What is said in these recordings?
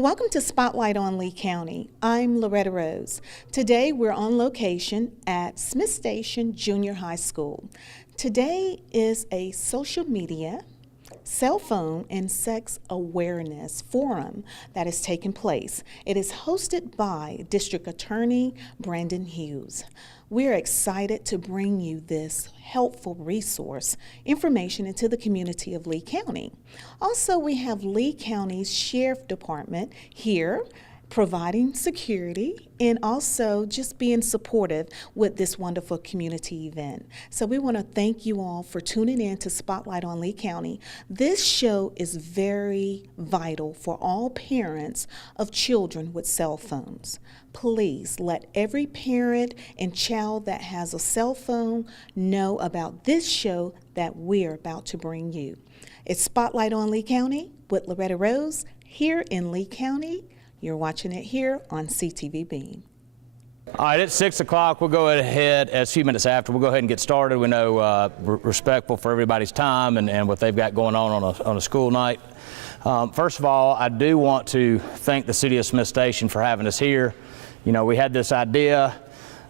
Welcome to Spotlight on Lee County. I'm Loretta Rose. Today we're on location at Smith Station Junior High School. Today is a social media, cell phone, and sex awareness forum that is taking place. It is hosted by District Attorney Brandon Hughes. We're excited to bring you this helpful resource information into the community of Lee County. Also, we have Lee County's Sheriff Department here providing security and also just being supportive with this wonderful community event. So we want to thank you all for tuning in to Spotlight on Lee County. This show is very vital for all parents of children with cell phones. Please let every parent and child that has a cell phone know about this show that we're about to bring you. It's Spotlight on Lee County with Loretta Rose here in Lee County. You're watching it here on CTV Beam. All right, it's 6 o'clock. We'll go ahead, as a few minutes after, we'll go ahead and get started. We know respectful for everybody's time and what they've got going on a school night. First of all, I do want to thank the City of Smith Station for having us here. You know, we had this idea,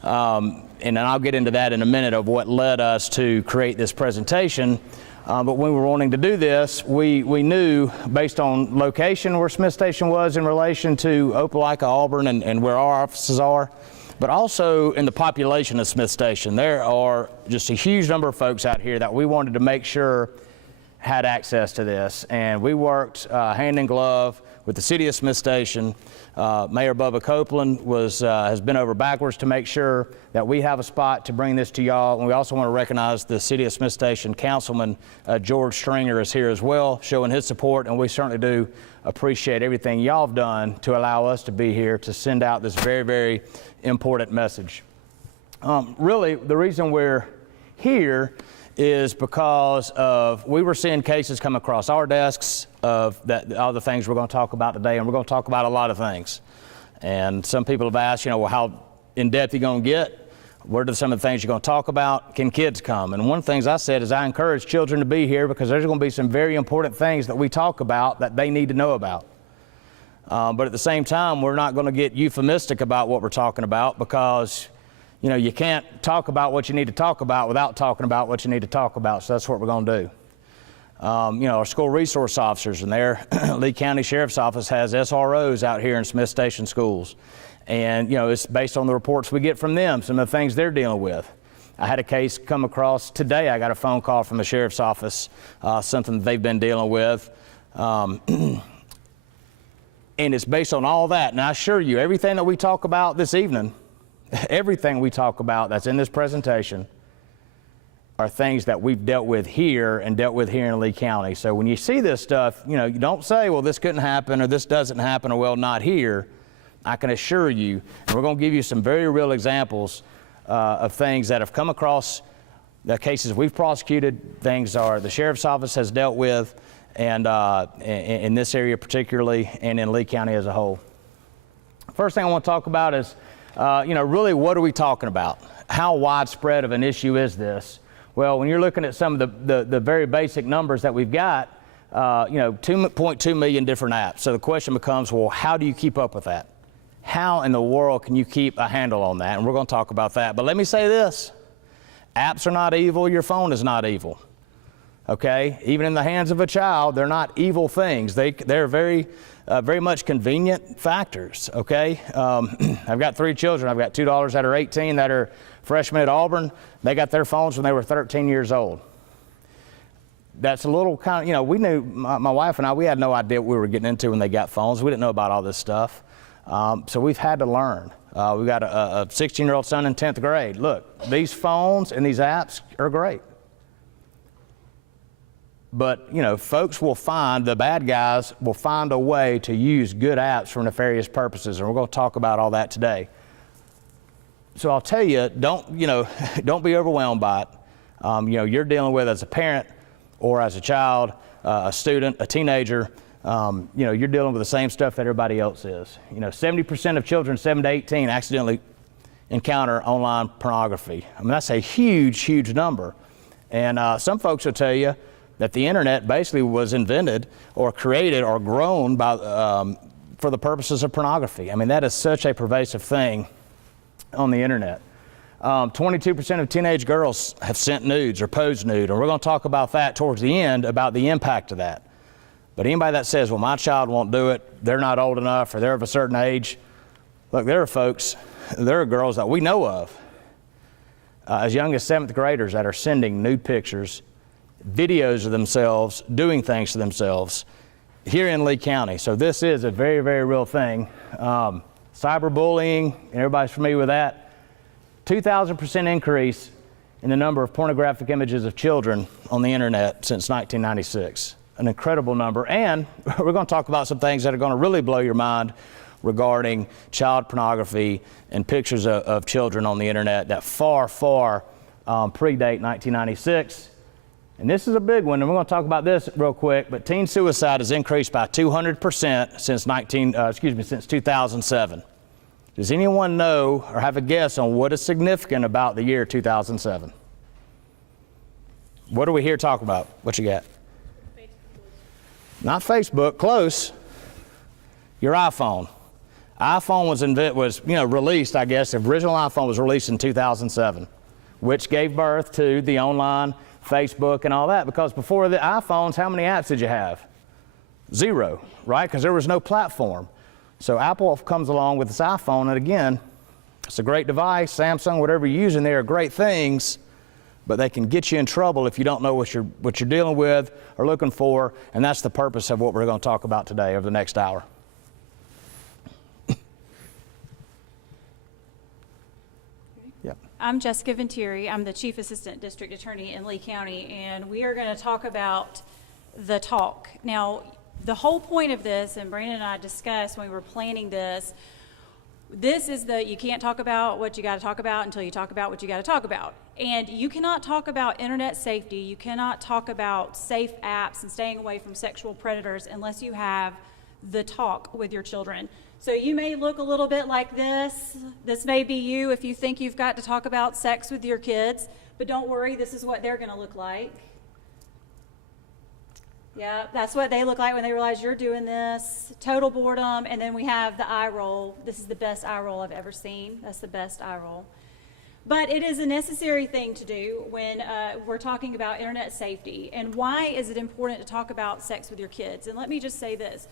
and then I'll get into that in a minute of what led us to create this presentation. But when we were wanting to do this, we knew, based on location where Smith Station was in relation to Opelika, Auburn, and where our offices are, but also in the population of Smith Station. There are just a huge number of folks out here that we wanted to make sure had access to this. And we worked hand in glove with the City of Smith Station. Mayor Bubba Copeland has been over backwards to make sure that we have a spot to bring this to y'all. And we also want to recognize the City of Smith Station Councilman George Stringer is here as well, showing his support, and we certainly do appreciate everything y'all have done to allow us to be here to send out this very, very important message. Really, the reason we're here is because we were seeing cases come across our desks of all the things we're going to talk about today, and we're going to talk about a lot of things. And some people have asked, well, how in-depth are you going to get? What are some of the things you're going to talk about? Can kids come? And one of the things I said is I encourage children to be here because there's going to be some very important things that we talk about that they need to know about. But at the same time, we're not going to get euphemistic about what we're talking about because you can't talk about what you need to talk about without talking about what you need to talk about, so that's what we're going to do. Our school resource officers and their Lee County Sheriff's Office has SROs out here in Smith Station schools. And, it's based on the reports we get from them, some of the things they're dealing with. I had a case come across today. I got a phone call from the Sheriff's Office, something that they've been dealing with. And it's based on all that. And I assure you, everything that we talk about this evening, everything we talk about that's in this presentation are things that we've dealt with here and dealt with here in Lee County. So when you see this stuff, you don't say, well, this couldn't happen or this doesn't happen or well, not here. I can assure you, and we're going to give you some very real examples of things that have come across the cases we've prosecuted, things the Sheriff's Office has dealt with, and in this area particularly, and in Lee County as a whole. First thing I want to talk about is really, what are we talking about? How widespread of an issue is this? Well, when you're looking at some of the very basic numbers that we've got, 2.2 million different apps. So the question becomes, well, how do you keep up with that? How in the world can you keep a handle on that? And we're going to talk about that. But let me say this. Apps are not evil. Your phone is not evil. Okay? Even in the hands of a child, they're not evil things. They're very much convenient factors, okay? I've got 3 children. I've got 2 daughters that are 18 that are freshmen at Auburn. They got their phones when they were 13 years old. That's a little kind of, we knew, my wife and I, we had no idea what we were getting into when they got phones. We didn't know about all this stuff. So we've had to learn. We've got a 16-year-old son in 10th grade. Look, these phones and these apps are great. But, folks will the bad guys will find a way to use good apps for nefarious purposes, and we're going to talk about all that today. So I'll tell you, don't be overwhelmed by it. You're dealing with as a parent or as a child, a student, a teenager, you're dealing with the same stuff that everybody else is. 70% of children 7 to 18 accidentally encounter online pornography. I mean, that's a huge, huge number. And some folks will tell you that the internet basically was invented or created or grown by for the purposes of pornography. I mean, that is such a pervasive thing on the internet. 22% of teenage girls have sent nudes or posed nude, and we're going to talk about that towards the end, about the impact of that. But anybody that says, well, my child won't do it, they're not old enough, or they're of a certain age, look, there are folks, there are girls that we know of, as young as 7th graders, that are sending nude pictures, videos of themselves, doing things to themselves here in Lee County. So this is a very, very real thing. Cyberbullying, everybody's familiar with that. 2,000% increase in the number of pornographic images of children on the internet since 1996. An incredible number. And we're going to talk about some things that are going to really blow your mind regarding child pornography and pictures of children on the internet that far, far predate 1996. And this is a big one, and we're going to talk about this real quick, but teen suicide has increased by 200% since 2007. Does anyone know or have a guess on what is significant about the year 2007? What are we here talking about? What you got? Not Facebook, close. Your iPhone. iPhone was released, I guess. The original iPhone was released in 2007, which gave birth to the online Facebook and all that, because before the iPhones, how many apps did you have? 0, right? Because there was no platform. So Apple comes along with this iPhone, and again, it's a great device. Samsung, whatever you're using, they are great things, but they can get you in trouble if you don't know what you're dealing with or looking for, and that's the purpose of what we're going to talk about today over the next hour. Yep. I'm Jessica Venturi. I'm the Chief Assistant District Attorney in Lee County, and we are going to talk about the talk. Now, the whole point of this, and Brandon and I discussed when we were planning this is you can't talk about what you got to talk about until you talk about what you got to talk about. And you cannot talk about internet safety, you cannot talk about safe apps and staying away from sexual predators unless you have the talk with your children. So you may look a little bit like this. This may be you if you think you've got to talk about sex with your kids, but don't worry, this is what they're going to look like. Yeah, that's what they look like when they realize you're doing this. Total boredom, and then we have the eye roll. This is the best eye roll I've ever seen. That's the best eye roll. But it is a necessary thing to do when we're talking about internet safety. And why is it important to talk about sex with your kids? And let me just say this.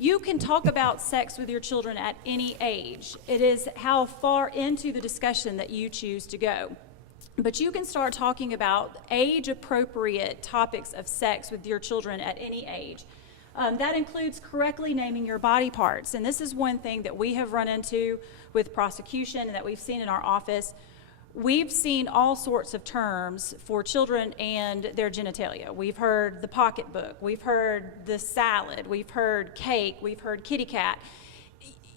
You can talk about sex with your children at any age. It is how far into the discussion that you choose to go. But you can start talking about age-appropriate topics of sex with your children at any age. That includes correctly naming your body parts. And this is one thing that we have run into with prosecution and that we've seen in our office. We've seen all sorts of terms for children and their genitalia. We've heard the pocketbook, we've heard the salad, we've heard cake, we've heard kitty cat.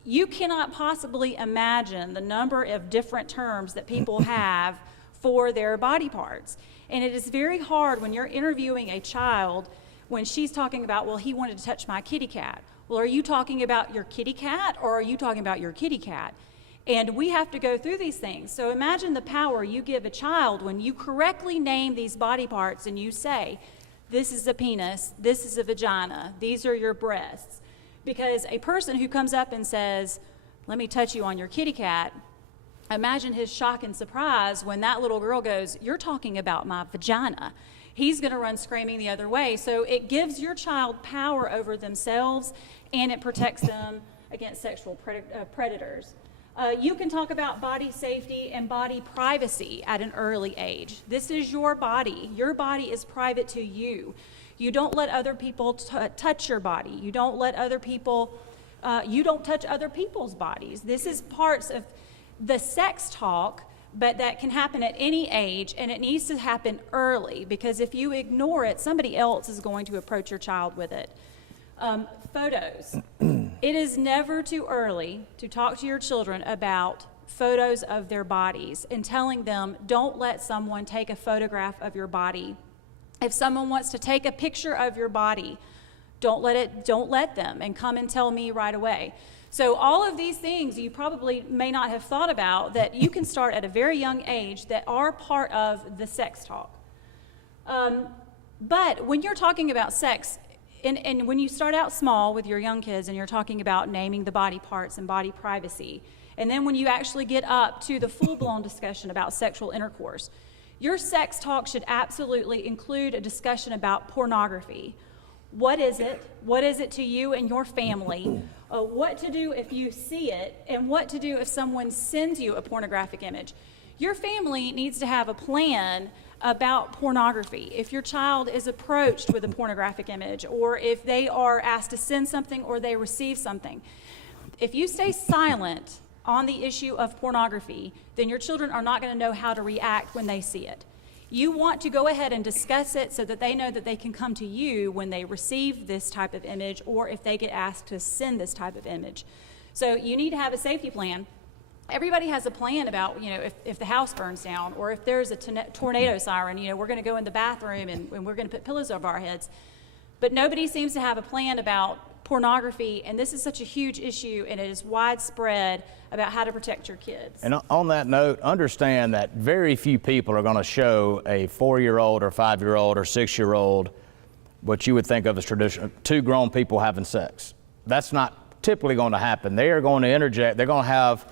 You cannot possibly imagine the number of different terms that people have for their body parts. And it is very hard when you're interviewing a child when she's talking about, well, he wanted to touch my kitty cat. Well, are you talking about your kitty cat or are you talking about your kitty cat? And we have to go through these things. So imagine the power you give a child when you correctly name these body parts and you say, this is a penis, this is a vagina, these are your breasts. Because a person who comes up and says, let me touch you on your kitty cat, imagine his shock and surprise when that little girl goes, you're talking about my vagina. He's going to run screaming the other way. So it gives your child power over themselves, and it protects them against sexual predators. You can talk about body safety and body privacy at an early age. This is your body. Your body is private to you. You don't let other people touch your body. You don't let other people, you don't touch other people's bodies. This is parts of the sex talk, but that can happen at any age, and it needs to happen early, because if you ignore it, somebody else is going to approach your child with it. Photos. It is never too early to talk to your children about photos of their bodies and telling them, don't let someone take a photograph of your body. If someone wants to take a picture of your body, don't let them, and come and tell me right away. So all of these things you probably may not have thought about that you can start at a very young age that are part of the sex talk. But when you're talking about sex, and when you start out small with your young kids and you're talking about naming the body parts and body privacy, and then when you actually get up to the full-blown discussion about sexual intercourse, your sex talk should absolutely include a discussion about pornography. What is it? What is it to you and your family? What to do if you see it, and what to do if someone sends you a pornographic image. Your family needs to have a plan about pornography. If your child is approached with a pornographic image, or if they are asked to send something or they receive something, if you stay silent on the issue of pornography, then your children are not going to know how to react when they see it. You want to go ahead and discuss it so that they know that they can come to you when they receive this type of image, or if they get asked to send this type of image. So you need to have a safety plan. Everybody has a plan about, if the house burns down, or if there's a tornado siren, we're going to go in the bathroom and we're going to put pillows over our heads. But nobody seems to have a plan about pornography, and this is such a huge issue, and it is widespread about how to protect your kids. And on that note, understand that very few people are going to show a 4-year-old or 5-year-old or 6-year-old what you would think of as traditional, two grown people having sex. That's not typically going to happen. They are going to interject. They're going to have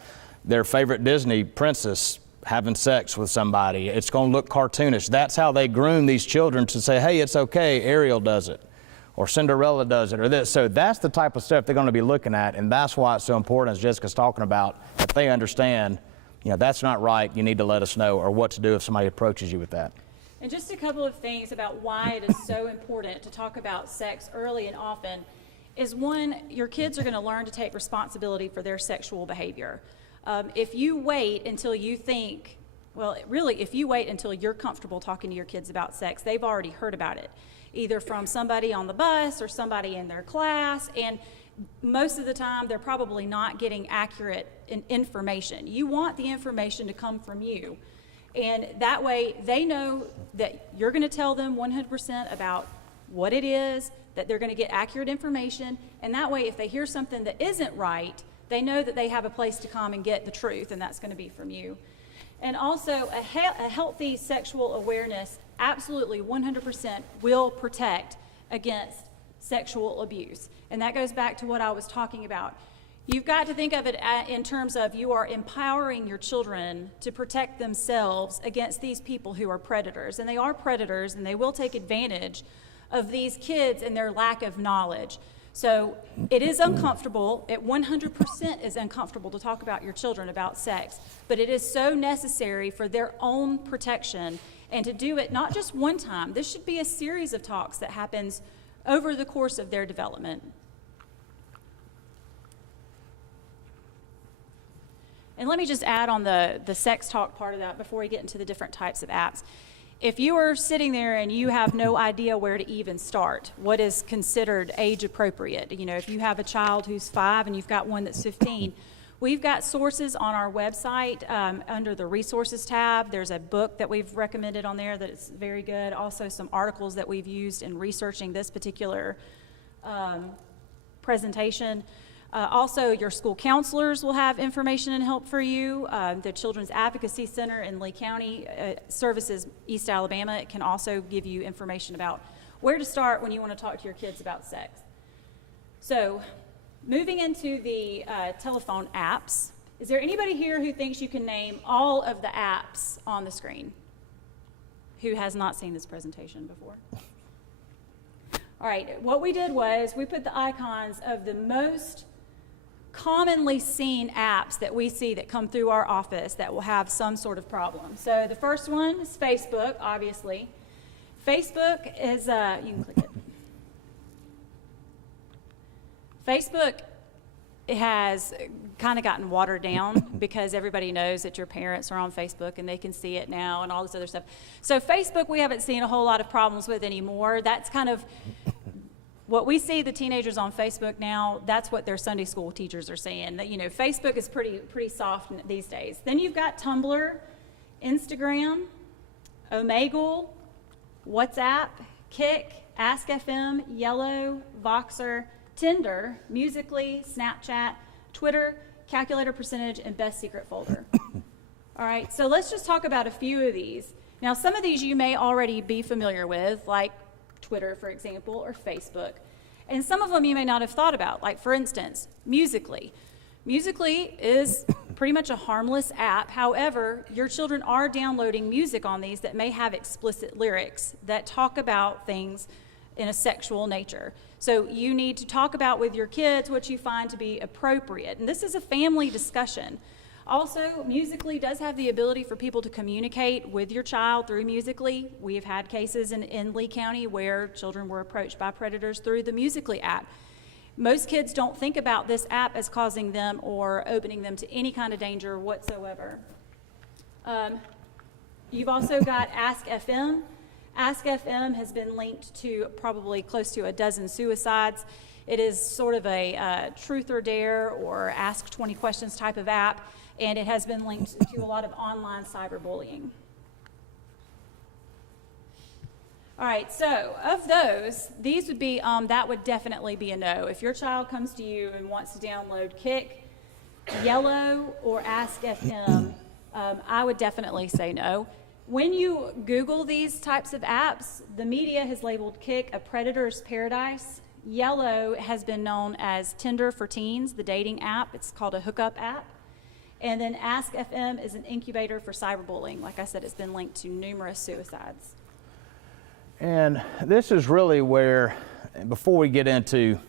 their favorite Disney princess having sex with somebody. It's going to look cartoonish. That's how they groom these children to say, hey, it's okay, Ariel does it, or Cinderella does it, or this. So that's the type of stuff they're going to be looking at, and that's why it's so important, as Jessica's talking about, that they understand, that's not right, you need to let us know, or what to do if somebody approaches you with that. And just a couple of things about why it is so important to talk about sex early and often is, one, your kids are going to learn to take responsibility for their sexual behavior. If you wait until you think, if you wait until you're comfortable talking to your kids about sex, they've already heard about it, either from somebody on the bus or somebody in their class, and most of the time they're probably not getting accurate information. You want the information to come from you, and that way they know that you're going to tell them 100% about what it is, that they're going to get accurate information, and that way if they hear something that isn't right, they know that they have a place to come and get the truth, and that's going to be from you. And also, a healthy sexual awareness absolutely 100% will protect against sexual abuse. And that goes back to what I was talking about. You've got to think of it in terms of you are empowering your children to protect themselves against these people who are predators. And they are predators, and they will take advantage of these kids and their lack of knowledge. So it is uncomfortable. It 100% is uncomfortable to talk about your children about sex, but it is so necessary for their own protection, and to do it not just one time. This should be a series of talks that happens over the course of their development. And let me just add on the sex talk part of that before we get into the different types of apps. If you are sitting there and you have no idea where to even start, what is considered age appropriate, if you have a child who's 5 and you've got one that's 15, we've got sources on our website under the resources tab. There's a book that we've recommended on there that is very good. Also some articles that we've used in researching this particular presentation. Also, your school counselors will have information and help for you. The Children's Advocacy Center in Lee County services East Alabama. It can also give you information about where to start when you want to talk to your kids about sex. So, moving into the telephone apps, is there anybody here who thinks you can name all of the apps on the screen? Who has not seen this presentation before? All right, what we did was we put the icons of the most commonly seen apps that we see that come through our office that will have some sort of problem. So the first one is Facebook, obviously. Facebook is, you can click it. Facebook has kind of gotten watered down because everybody knows that your parents are on Facebook and they can see it now and all this other stuff. So Facebook we haven't seen a whole lot of problems with anymore. That's kind of what we see the teenagers on Facebook now, that's what their Sunday school teachers are saying. That, Facebook is pretty soft these days. Then you've got Tumblr, Instagram, Omegle, WhatsApp, Kik, Ask.fm, Yellow, Voxer, Tinder, Musical.ly, Snapchat, Twitter, Calculator Percentage, and Best Secret Folder. All right, so let's just talk about a few of these. Now, some of these you may already be familiar with, like Twitter, for example, or Facebook. And some of them you may not have thought about, like for instance, Musical.ly. Musical.ly is pretty much a harmless app. However, your children are downloading music on these that may have explicit lyrics that talk about things in a sexual nature. So you need to talk about with your kids what you find to be appropriate. And this is a family discussion. Also, Musical.ly does have the ability for people to communicate with your child through Musical.ly. We have had cases in Lee County where children were approached by predators through the Musical.ly app. Most kids don't think about this app as causing them or opening them to any kind of danger whatsoever. You've also got Ask FM. Ask FM has been linked to probably close to a dozen suicides. It is sort of a truth or dare or ask 20 questions type of app, and it has been linked to a lot of online cyberbullying. All right, so of those, these would be, that would definitely be a no. If your child comes to you and wants to download Kik, Yellow, or Ask FM, I would definitely say no. When you Google these types of apps, the media has labeled Kik a predator's paradise. Yellow has been known as Tinder for teens, the dating app. It's called a hookup app. And then Ask FM is an incubator for cyberbullying. Like I said, it's been linked to numerous suicides. And this is really where, before we get into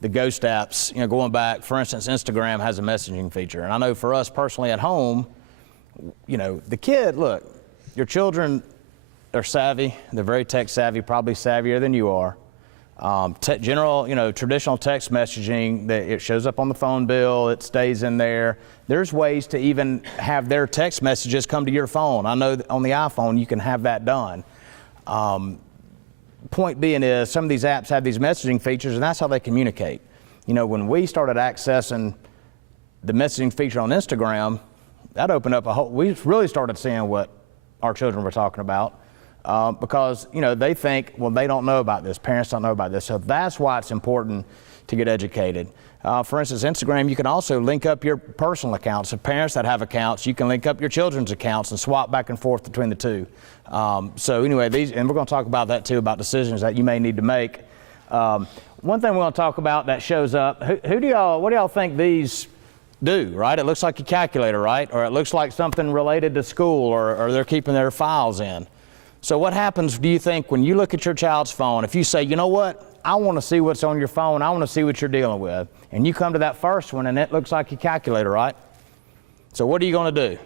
the ghost apps, going back, for instance, Instagram has a messaging feature. And I know for us personally at home, the kid, look, your children are savvy. They're very tech savvy, probably savvier than you are. Traditional text messaging, it shows up on the phone bill, it stays in there. There's ways to even have their text messages come to your phone. I know that on the iPhone you can have that done. Point being is some of these apps have these messaging features, and that's how they communicate. When we started accessing the messaging feature on Instagram, that opened up we really started seeing what our children were talking about. Because they think, well, they don't know about this, parents don't know about this, so that's why it's important to get educated. For instance, Instagram, you can also link up your personal accounts. So parents that have accounts, you can link up your children's accounts and swap back and forth between the two. So anyway, and we're going to talk about that too, about decisions that you may need to make. One thing we're going to talk about that shows up, what do y'all think these do, right? It looks like a calculator, right? Or it looks like something related to school, or they're keeping their files in. So what happens, do you think, when you look at your child's phone, if you say, you know what, I want to see what's on your phone, I want to see what you're dealing with, and you come to that first one and it looks like a calculator, right? So what are you going to do?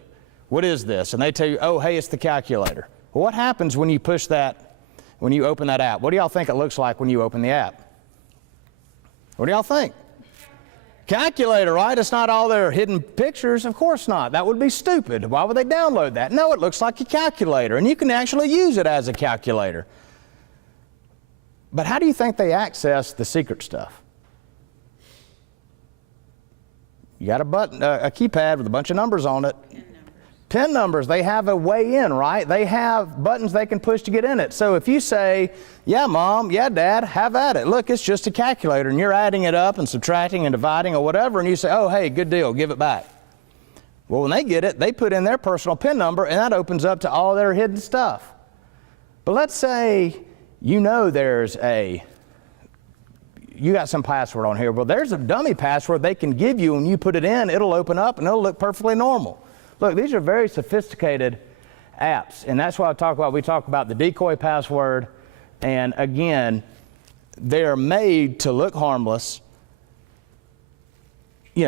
What is this? And they tell you, oh, hey, it's the calculator. Well, what happens when you push that, when you open that app? What do y'all think it looks like when you open the app? What do y'all think? Calculator, right? It's not all their hidden pictures. Of course not. That would be stupid. Why would they download that? No, it looks like a calculator, and you can actually use it as a calculator. But how do you think they access the secret stuff? You got a keypad with a bunch of numbers on it. PIN numbers, they have a way in, right? They have buttons they can push to get in it. So if you say, yeah, Mom, yeah, Dad, have at it. Look, it's just a calculator, and you're adding it up and subtracting and dividing or whatever, and you say, oh, hey, good deal, give it back. Well, when they get it, they put in their personal PIN number, and that opens up to all their hidden stuff. But let's say you got some password on here. Well, there's a dummy password they can give you, and you put it in, it'll open up, and it'll look perfectly normal. Look, these are very sophisticated apps, and that's what we talk about the decoy password, and again, they're made to look harmless,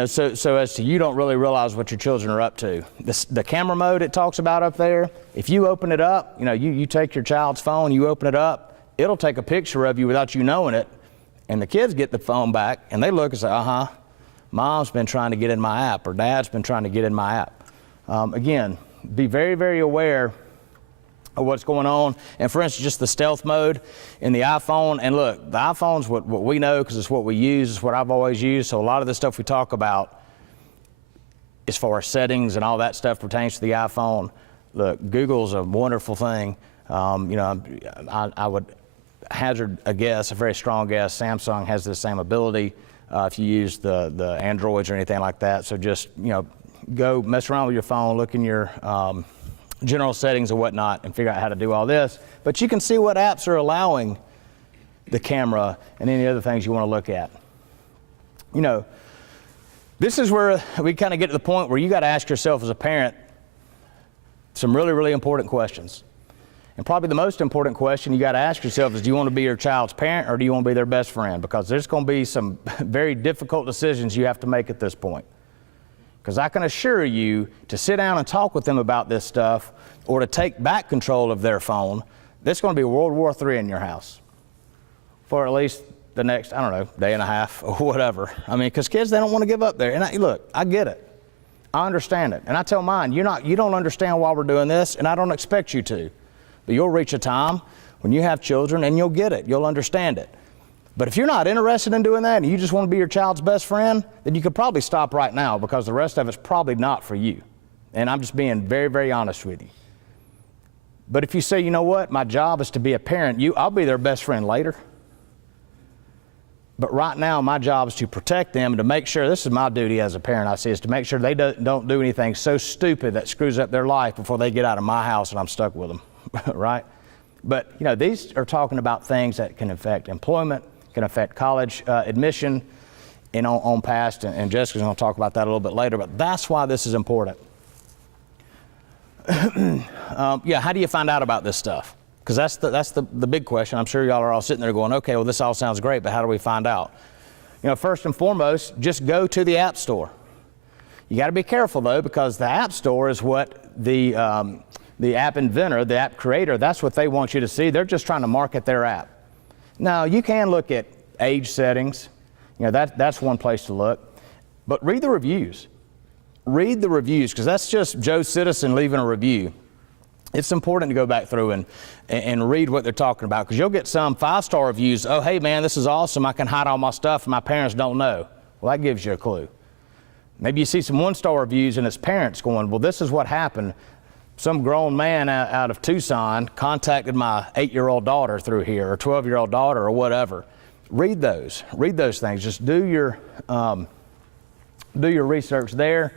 so as to you don't really realize what your children are up to. The camera mode it talks about up there, if you open it up, you take your child's phone, you open it up, it'll take a picture of you without you knowing it, and the kids get the phone back, and they look and say, Mom's been trying to get in my app, or Dad's been trying to get in my app. Again, be very, very aware of what's going on. And for instance, just the stealth mode in the iPhone. And look, the iPhone's what we know because it's what we use. It's what I've always used. So a lot of the stuff we talk about as far as settings and all that stuff pertains to the iPhone. Look, Google's a wonderful thing. I would hazard a guess, a very strong guess, Samsung has the same ability if you use the Androids or anything like that. So just, go mess around with your phone, look in your general settings and whatnot, and figure out how to do all this. But you can see what apps are allowing the camera, and any other things you want to look at. You know, this is where we kind of get to the point where you got to ask yourself as a parent some really, really important questions. And probably the most important question you got to ask yourself is, do you want to be your child's parent or do you want to be their best friend? Because there's going to be some very difficult decisions you have to make at this point. Because I can assure you, to sit down and talk with them about this stuff or to take back control of their phone, there's going to be World War III in your house for at least the next, I don't know, day and a half or whatever. I mean, because kids, they don't want to give up there. And look, I get it. I understand it. And I tell mine, you don't understand why we're doing this, and I don't expect you to. But you'll reach a time when you have children and you'll get it. You'll understand it. But if you're not interested in doing that and you just want to be your child's best friend, then you could probably stop right now, because the rest of it's probably not for you. And I'm just being very, very honest with you. But if you say, you know what, my job is to be a parent, I'll be their best friend later. But right now, my job is to protect them and to make sure, this is my duty as a parent, I see, is to make sure they don't do anything so stupid that screws up their life before they get out of my house and I'm stuck with them, right? But, you know, these are talking about things that can affect employment, can affect college admission, and on past, and Jessica's going to talk about that a little bit later, but that's why this is important. Yeah, how do you find out about this stuff? Because that's the big question. I'm sure y'all are all sitting there going, okay, well, this all sounds great, but how do we find out? You know, first and foremost, just go to the App Store. You got to be careful, though, because the App Store is what the app inventor, the app creator, that's what they want you to see. They're just trying to market their app. Now, you can look at age settings. You know, that's one place to look. But read the reviews. Read the reviews, because that's just Joe Citizen leaving a review. It's important to go back through and read what they're talking about, because you'll get some 5-star reviews. Oh, hey, man, this is awesome. I can hide all my stuff and my parents don't know. Well, that gives you a clue. Maybe you see some 1-star reviews and it's parents going, well, this is what happened. Some grown man out of Tucson contacted my 8-year-old daughter through here, or 12-year-old daughter, or whatever. Read those. Read those things. Just do your research there.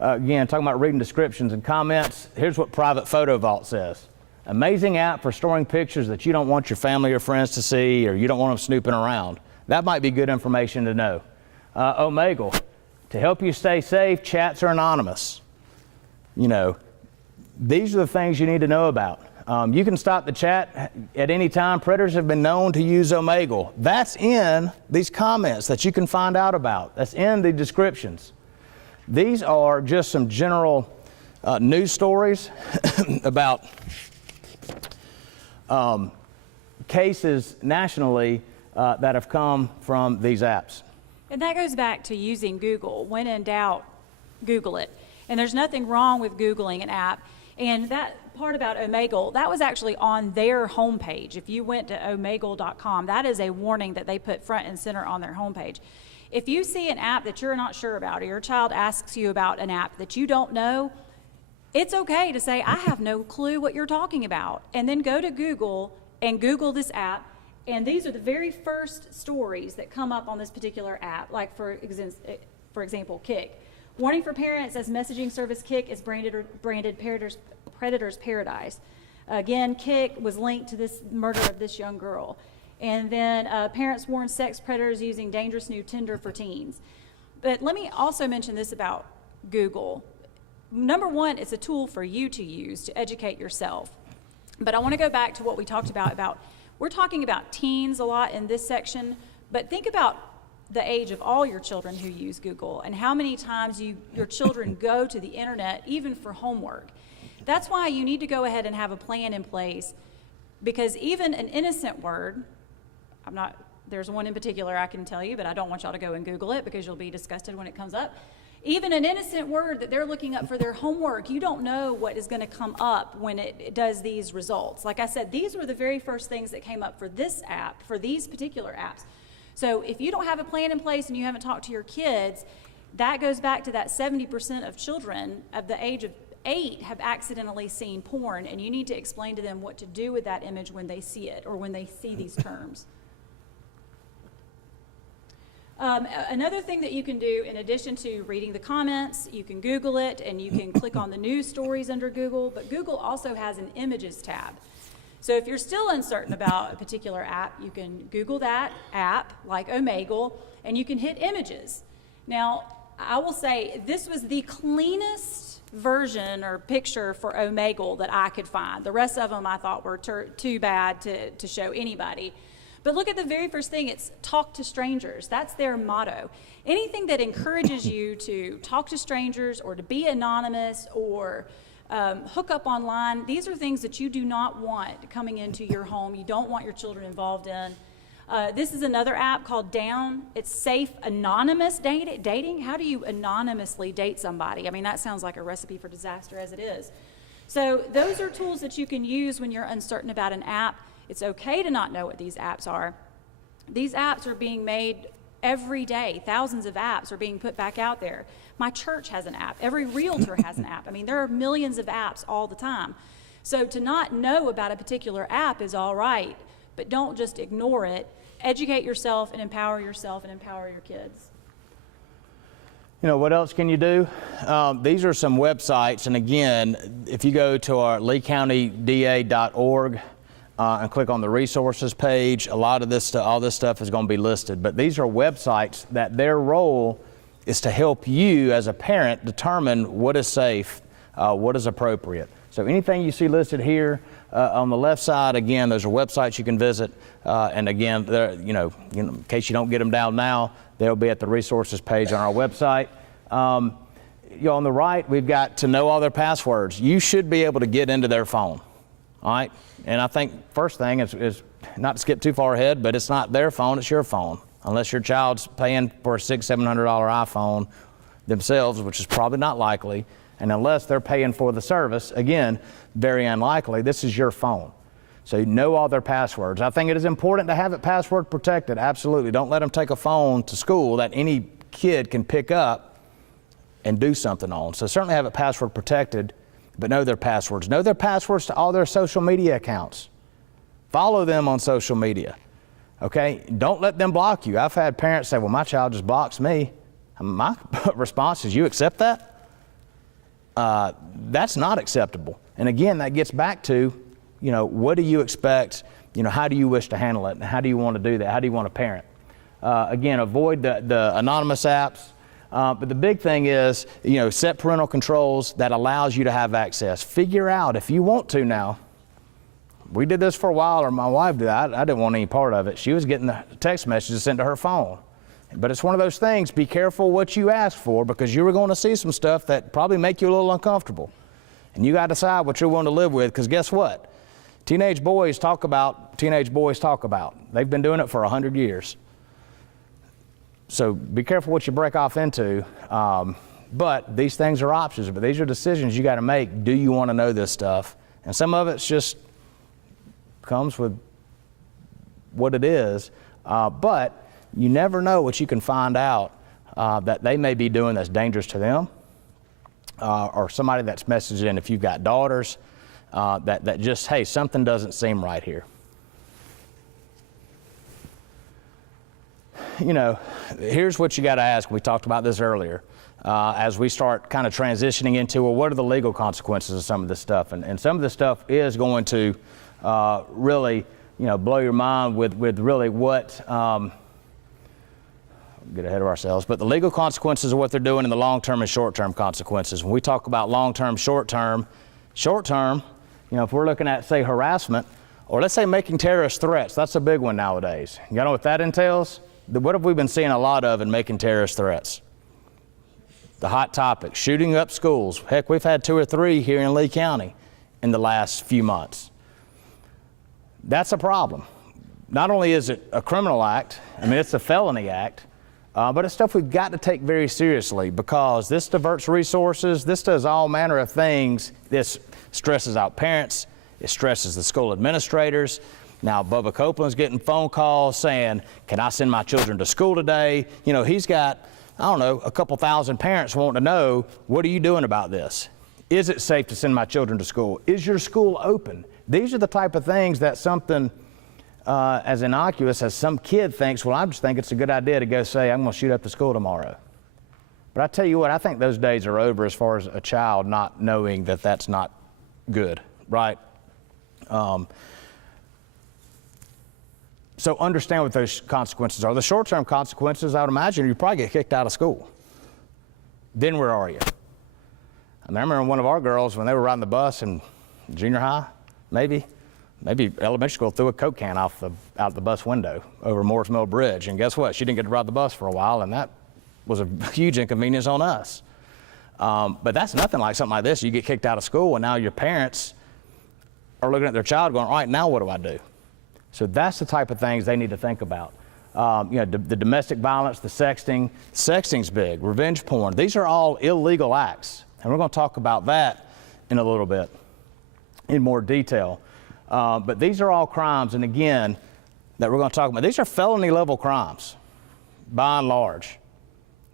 Again, talking about reading descriptions and comments, here's what Private Photo Vault says. Amazing app for storing pictures that you don't want your family or friends to see, or you don't want them snooping around. That might be good information to know. Omegle, to help you stay safe, chats are anonymous. You know, these are the things you need to know about. You can stop the chat at any time. Predators have been known to use Omegle. That's in these comments that you can find out about. That's in the descriptions. These are just some general news stories about cases nationally that have come from these apps. And that goes back to using Google. When in doubt, Google it. And there's nothing wrong with Googling an app. And that part about Omegle, that was actually on their homepage. If you went to omegle.com, that is a warning that they put front and center on their homepage. If you see an app that you're not sure about, or your child asks you about an app that you don't know, it's okay to say, I have no clue what you're talking about. And then go to Google and Google this app. And these are the very first stories that come up on this particular app, like for example, Kik. Warning for parents, as messaging service Kik is branded Predator's Paradise. Again, Kik was linked to this murder of this young girl. And then parents warn sex predators using dangerous new Tinder for teens. But let me also mention this about Google. Number one, it's a tool for you to use to educate yourself. But I want to go back to what we talked about we're talking about teens a lot in this section, but think about the age of all your children who use Google and how many times your children go to the internet, even for homework. That's why you need to go ahead and have a plan in place, because even an innocent word, there's one in particular I can tell you, but I don't want y'all to go and Google it because you'll be disgusted when it comes up. Even an innocent word that they're looking up for their homework, you don't know what is going to come up when it does these results. Like I said, these were the very first things that came up for this app, for these particular apps. So if you don't have a plan in place and you haven't talked to your kids, that goes back to that 70% of children of the age of 8 have accidentally seen porn, and you need to explain to them what to do with that image when they see it or when they see these terms. Another thing that you can do, in addition to reading the comments, you can Google it and you can click on the news stories under Google, but Google also has an images tab. So if you're still uncertain about a particular app, you can Google that app, like Omegle, and you can hit images. Now, I will say this was the cleanest version or picture for Omegle that I could find. The rest of them I thought were too bad to show anybody. But look at the very first thing, it's talk to strangers. That's their motto. Anything that encourages you to talk to strangers or to be anonymous or hook up online, these are things that you do not want coming into your home. You don't want your children involved in. This is another app called Down. It's safe, anonymous dating. How do you anonymously date somebody? I mean, that sounds like a recipe for disaster as it is. So those are tools that you can use when you're uncertain about an app. It's okay to not know what these apps are. These apps are being made every day. Thousands of apps are being put back out there. My church has an app. Every realtor has an app. I mean, there are millions of apps all the time. So to not know about a particular app is all right, but don't just ignore it. Educate yourself and empower your kids. You know, what else can you do? These are some websites, and again, if you go to our leecountyda.org and click on the resources page, a lot of this stuff, all this stuff is going to be listed. But these are websites that their role is to help you as a parent determine what is safe, what is appropriate. So anything you see listed here on the left side, again, those are websites you can visit. And again, in case you don't get them down now, they'll be at the resources page on our website. On the right, we've got to know all their passwords. You should be able to get into their phone, all right? And I think first thing is not to skip too far ahead, but it's not their phone, it's your phone. Unless your child's paying for a $600-700 iPhone themselves, which is probably not likely, and unless they're paying for the service, again, very unlikely, this is your phone. So you know all their passwords. I think it is important to have it password protected, absolutely. Don't let them take a phone to school that any kid can pick up and do something on. So certainly have it password protected, but know their passwords. Know their passwords to all their social media accounts. Follow them on social media, okay? Don't let them block you. I've had parents say, well, my child just blocks me. My response is, you accept that? That's not acceptable. And again, that gets back to, what do you expect? How do you wish to handle it? And how do you want to do that? How do you want to parent? Again, avoid the anonymous apps. But the big thing is, set parental controls that allows you to have access. Figure out if you want to now. We did this for a while, or my wife did. I didn't want any part of it. She was getting the text messages sent to her phone. But it's one of those things, be careful what you ask for, because you were going to see some stuff that probably make you a little uncomfortable. And you got to decide what you're willing to live with, because guess what? Teenage boys talk about. They've been doing it for 100 years. So be careful what you break off into. But these things are options, but these are decisions you got to make. Do you want to know this stuff? And some of it's just comes with what it is. But you never know what you can find out that they may be doing that's dangerous to them, or somebody that's messaged in. If you've got daughters, that just, hey, something doesn't seem right here. Here's what you got to ask. We talked about this earlier. As we start kind of transitioning into, well, what are the legal consequences of some of this stuff? And some of this stuff is going to really, blow your mind with really what, get ahead of ourselves, but the legal consequences of what they're doing and the long-term and short-term consequences. When we talk about long-term, short-term, if we're looking at, say, harassment, or let's say making terrorist threats, that's a big one nowadays. You know what that entails? What have we been seeing a lot of in making terrorist threats? The hot topic, shooting up schools. Heck, we've had 2 or 3 here in Lee County in the last few months. That's a problem. Not only is it a criminal act, it's a felony act, but it's stuff we've got to take very seriously, because this diverts resources, this does all manner of things. This stresses out parents, it stresses the school administrators. Now, Bubba Copeland's getting phone calls saying, can I send my children to school today? He's got, a couple thousand parents wanting to know, what are you doing about this? Is it safe to send my children to school? Is your school open? These are the type of things that something as innocuous as some kid thinks, well, I just think it's a good idea to go say, I'm going to shoot up the school tomorrow. But I tell you what, I think those days are over as far as a child not knowing that that's not good, right? So understand what those consequences are. The short-term consequences, I would imagine, you probably get kicked out of school. Then where are you? I remember one of our girls, when they were riding the bus in junior high, maybe elementary school, threw a Coke can out the bus window over Morris Mill Bridge. And guess what? She didn't get to ride the bus for a while, and that was a huge inconvenience on us. But that's nothing like something like this. You get kicked out of school, and now your parents are looking at their child going, all right, now what do I do? So that's the type of things they need to think about. The domestic violence, the sexting. Sexting's big, revenge porn. These are all illegal acts. And we're going to talk about that in a little bit in more detail. But these are all crimes, and again, that we're going to talk about. These are felony level crimes, by and large.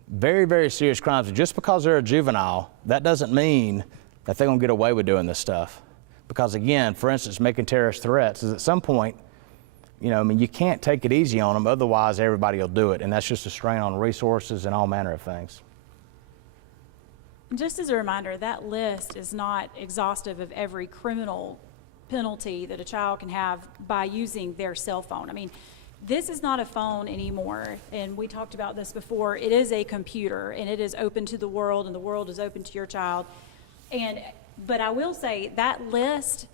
Very, very serious crimes. And just because they're a juvenile, that doesn't mean that they're going to get away with doing this stuff. Because again, for instance, making terrorist threats is at some point, you can't take it easy on them, otherwise everybody will do it. And that's just a strain on resources and all manner of things. Just as a reminder, that list is not exhaustive of every criminal penalty that a child can have by using their cell phone. I mean, this is not a phone anymore, and we talked about this before. It is a computer, and it is open to the world, and the world is open to your child. But I will say that list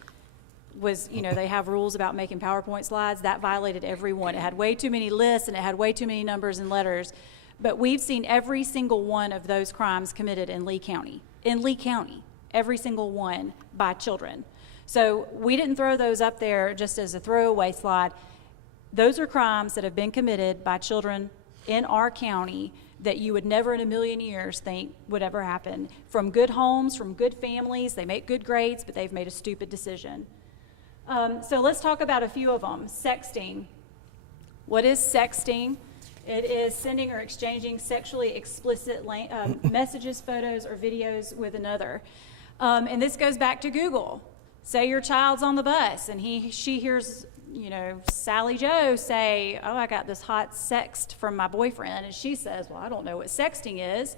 was, they have rules about making PowerPoint slides. That violated everyone. It had way too many lists, and it had way too many numbers and letters. But we've seen every single one of those crimes committed in Lee County. In Lee County, every single one by children. So we didn't throw those up there just as a throwaway slide. Those are crimes that have been committed by children in our county that you would never in a million years think would ever happen. From good homes, from good families, they make good grades, but they've made a stupid decision. So let's talk about a few of them. Sexting. What is sexting? It is sending or exchanging sexually explicit messages, photos, or videos with another. And this goes back to Google. Say your child's on the bus and she hears, Sally Joe say, oh, I got this hot sext from my boyfriend. And she says, well, I don't know what sexting is.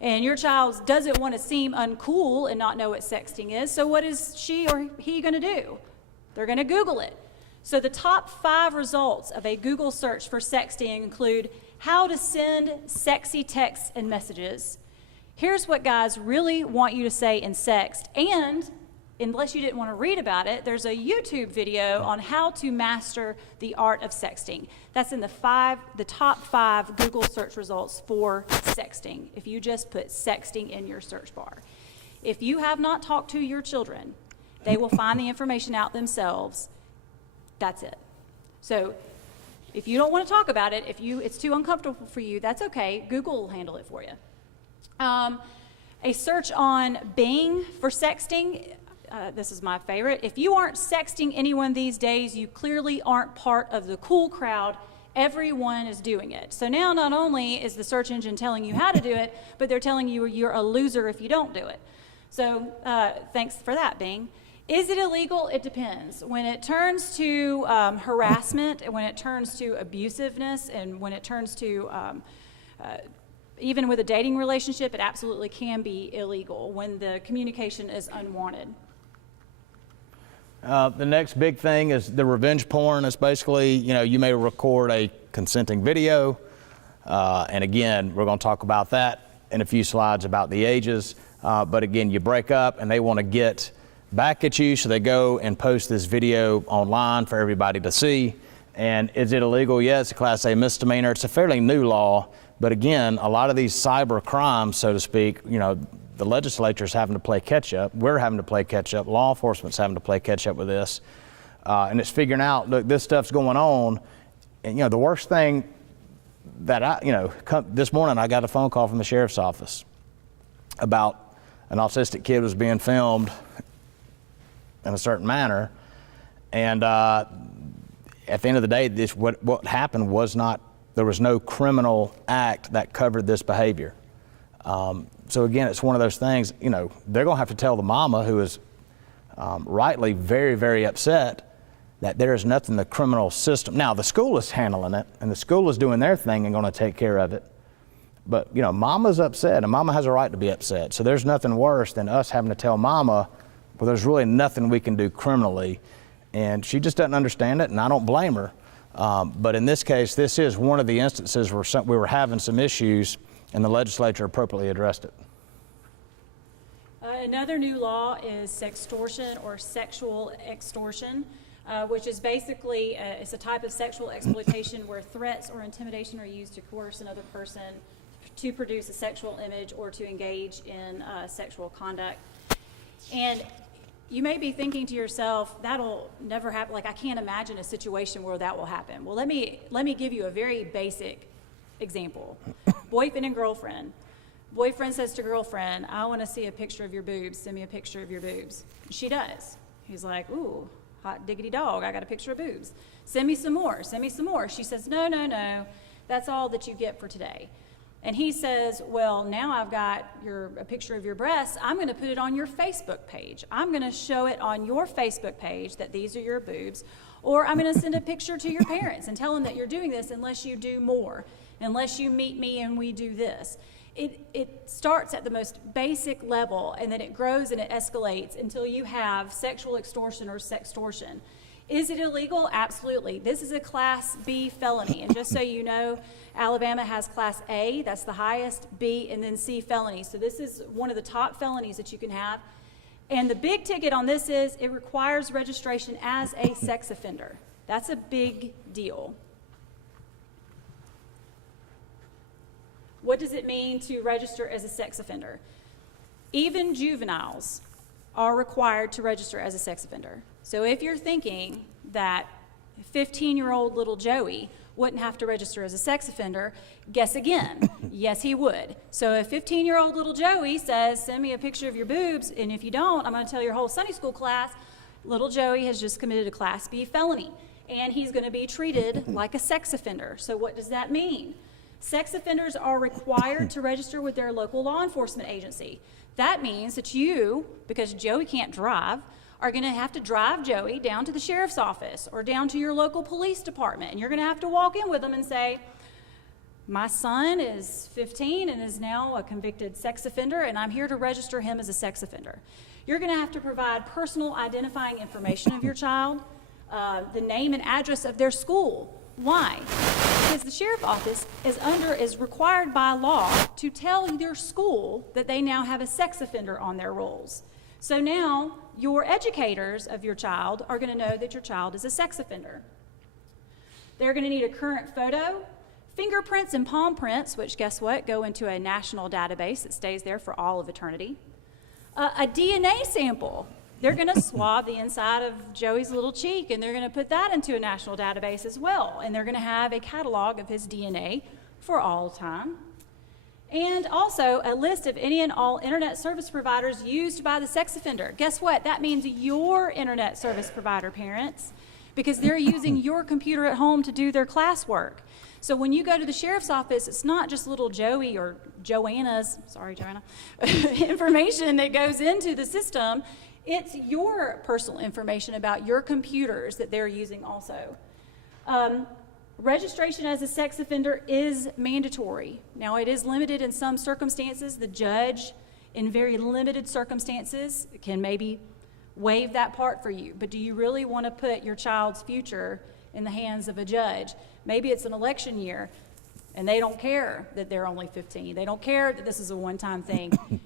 And your child doesn't want to seem uncool and not know what sexting is. So what is she or he going to do? They're going to Google it. So the top 5 results of a Google search for sexting include how to send sexy texts and messages. Here's what guys really want you to say in sext. And unless you didn't want to read about it, there's a YouTube video on how to master the art of sexting. That's in the top 5 Google search results for sexting, if you just put sexting in your search bar. If you have not talked to your children, they will find the information out themselves. That's it. So if you don't want to talk about it, it's too uncomfortable for you, that's okay. Google will handle it for you. A search on Bing for sexting, this is my favorite. If you aren't sexting anyone these days, you clearly aren't part of the cool crowd. Everyone is doing it. So now not only is the search engine telling you how to do it, but they're telling you you're a loser if you don't do it. So thanks for that, Bing. Is it illegal? It depends. When it turns to harassment, and when it turns to abusiveness, and when it turns to even with a dating relationship, it absolutely can be illegal when the communication is unwanted. The next big thing is the revenge porn. It's basically, you may record a consenting video. And again, we're going to talk about that in a few slides about the ages. But again, you break up and they want to get back at you, so they go and post this video online for everybody to see. And is it illegal? Yeah, it's a Class A misdemeanor. It's a fairly new law, but again, a lot of these cyber crimes, so to speak, the legislature's having to play catch up. We're having to play catch up. Law enforcement's having to play catch up with this. And it's figuring out, look, this stuff's going on. And the worst thing that this morning I got a phone call from the sheriff's office about an autistic kid was being filmed in a certain manner, and at the end of the day, what happened was there was no criminal act that covered this behavior. So again, it's one of those things, they're gonna have to tell the mama, who is rightly very, very upset, that there is nothing in the criminal system. Now, the school is handling it, and the school is doing their thing and gonna take care of it. But, mama's upset, and mama has a right to be upset. So there's nothing worse than us having to tell mama, well, there's really nothing we can do criminally. And she just doesn't understand it, and I don't blame her. But in this case, this is one of the instances where we were having some issues, and the legislature appropriately addressed it. Another new law is sextortion or sexual extortion, which is basically it's a type of sexual exploitation where threats or intimidation are used to coerce another person to produce a sexual image or to engage in sexual conduct. And you may be thinking to yourself, that'll never happen. Like, I can't imagine a situation where that will happen. Well, let me give you a very basic example. Boyfriend and girlfriend. Boyfriend says to girlfriend, I want to see a picture of your boobs. Send me a picture of your boobs. She does. He's like, ooh, hot diggity dog. I got a picture of boobs. Send me some more. Send me some more. She says, no, no, no. That's all that you get for today. And he says, well, now I've got a picture of your breasts. I'm going to put it on your Facebook page. I'm going to show it on your Facebook page that these are your boobs. Or I'm going to send a picture to your parents and tell them that you're doing this unless you do more, unless you meet me and we do this. It starts at the most basic level, and then it grows and it escalates until you have sexual extortion or sextortion. Is it illegal? Absolutely. This is a Class B felony. And just so you know, Alabama has Class A, that's the highest, B, and then C felony. So this is one of the top felonies that you can have. And the big ticket on this is it requires registration as a sex offender. That's a big deal. What does it mean to register as a sex offender? Even juveniles are required to register as a sex offender. So if you're thinking that 15-year-old little Joey wouldn't have to register as a sex offender, guess again. Yes, he would. So if 15-year-old little Joey says, send me a picture of your boobs, and if you don't, I'm going to tell your whole Sunday school class, little Joey has just committed a Class B felony, and he's going to be treated like a sex offender. So what does that mean? Sex offenders are required to register with their local law enforcement agency. That means that you, because Joey can't drive, are going to have to drive Joey down to the sheriff's office or down to your local police department, and you're going to have to walk in with them and say, my son is 15 and is now a convicted sex offender, and I'm here to register him as a sex offender. You're going to have to provide personal identifying information of your child, the name and address of their school. Why? Because the sheriff's office is required by law to tell your school that they now have a sex offender on their rolls. So now your educators of your child are going to know that your child is a sex offender. They're going to need a current photo, fingerprints and palm prints, which guess what, go into a national database that stays there for all of eternity. A DNA sample. They're going to swab the inside of Joey's little cheek, and they're going to put that into a national database as well. And they're going to have a catalog of his DNA for all time. And also a list of any and all internet service providers used by the sex offender. Guess what? That means your internet service provider parents, because they're using your computer at home to do their classwork. So when you go to the sheriff's office, it's not just little Joey or Joanna's, sorry, Joanna, information that goes into the system. It's your personal information about your computers that they're using also. Registration as a sex offender is mandatory. Now, it is limited in some circumstances. The judge, in very limited circumstances, can maybe waive that part for you. But do you really want to put your child's future in the hands of a judge? Maybe it's an election year, and they don't care that they're only 15. They don't care that this is a one-time thing.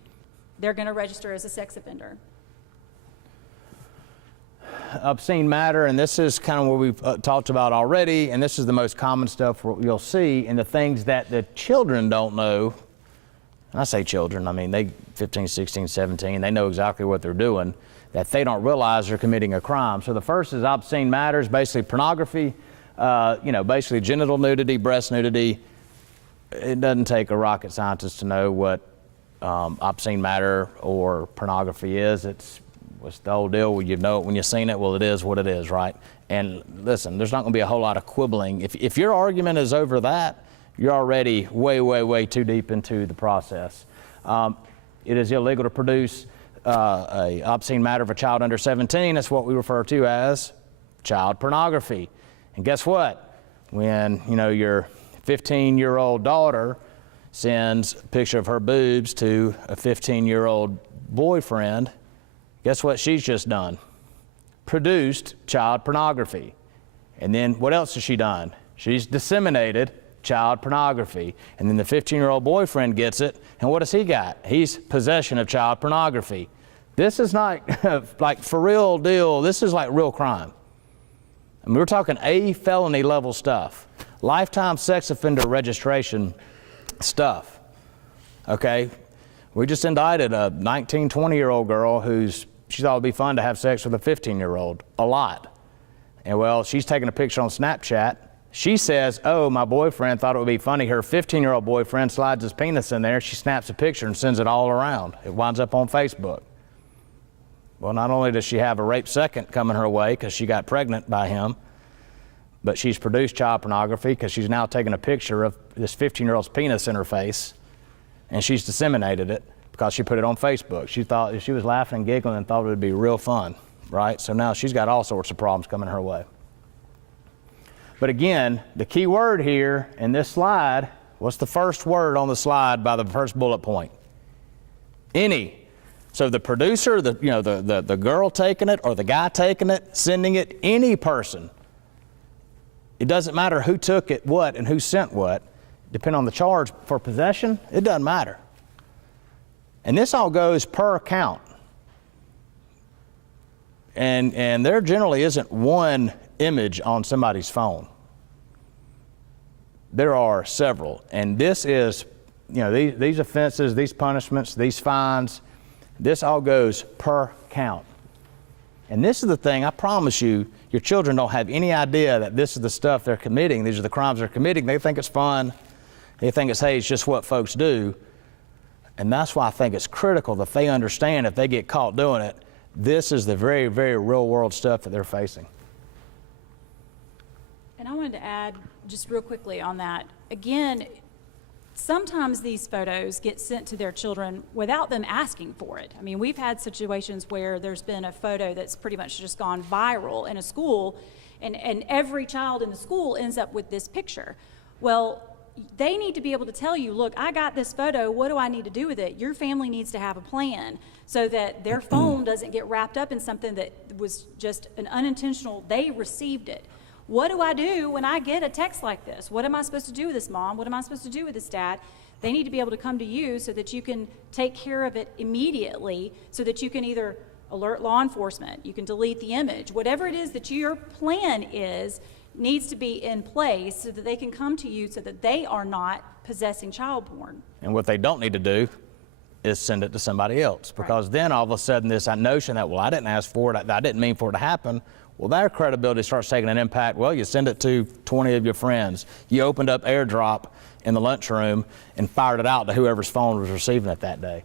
They're going to register as a sex offender. Obscene matter, and this is kind of what we've talked about already, and this is the most common stuff you'll see, and the things that the children don't know. And I say children, I mean they 15, 16, 17, they know exactly what they're doing, that they don't realize they're committing a crime. So the first is obscene matters, basically pornography, basically genital nudity, breast nudity. It doesn't take a rocket scientist to know what obscene matter or pornography is. What's the whole deal? Well, you know it when you've seen it. Well, it is what it is, right? And listen, there's not going to be a whole lot of quibbling. If your argument is over that, you're already way, way, way too deep into the process. It is illegal to produce a obscene matter of a child under 17. That's what we refer to as child pornography. And guess what? When your 15-year-old daughter sends a picture of her boobs to a 15-year-old boyfriend, guess what she's just done? Produced child pornography. And then what else has she done? She's disseminated child pornography. And then the 15-year-old boyfriend gets it, and what does he got? He's possession of child pornography. This is not like for real deal, this is like real crime. I mean, we're talking A felony level stuff. Lifetime sex offender registration stuff, okay? We just indicted a 19, 20-year-old girl she thought it'd be fun to have sex with a 15-year-old, a lot. And well, she's taking a picture on Snapchat. She says, oh, my boyfriend thought it would be funny. Her 15-year-old boyfriend slides his penis in there. She snaps a picture and sends it all around. It winds up on Facebook. Well, not only does she have a rape second coming her way because she got pregnant by him, but she's produced child pornography because she's now taken a picture of this 15-year-old's penis in her face, and she's disseminated it because she put it on Facebook. She was laughing and giggling and thought it would be real fun, right? So now she's got all sorts of problems coming her way. But again, the key word here in this slide, what's the first word on the slide by the first bullet point? Any. So the producer, the girl taking it or the guy taking it, sending it, any person. It doesn't matter who took it, what, and who sent what. Depending on the charge for possession, it doesn't matter. And this all goes per account. And there generally isn't one image on somebody's phone. There are several. And this is, these offenses, these punishments, these fines, this all goes per count. And this is the thing, I promise you, your children don't have any idea that this is the stuff they're committing. These are the crimes they're committing. They think it's fun. They think it's just what folks do. And that's why I think it's critical that they understand if they get caught doing it, this is the very, very real world stuff that they're facing. And I wanted to add just real quickly on that. Again, sometimes these photos get sent to their children without them asking for it. I mean, we've had situations where there's been a photo that's pretty much just gone viral in a school, and every child in the school ends up with this picture. Well, they need to be able to tell you, look, I got this photo, what do I need to do with it? Your family needs to have a plan so that their phone doesn't get wrapped up in something that was just an unintentional, they received it. What do I do when I get a text like this? What am I supposed to do with this, Mom? What am I supposed to do with this, Dad? They need to be able to come to you so that you can take care of it immediately, so that you can either alert law enforcement, you can delete the image, whatever it is that your plan is, needs to be in place so that they can come to you so that they are not possessing child porn. And what they don't need to do is send it to somebody else, because then all of a sudden this notion that, well, I didn't ask for it, I didn't mean for it to happen, well, their credibility starts taking an impact. Well, you send it to 20 of your friends. You opened up AirDrop in the lunchroom and fired it out to whoever's phone was receiving it that day.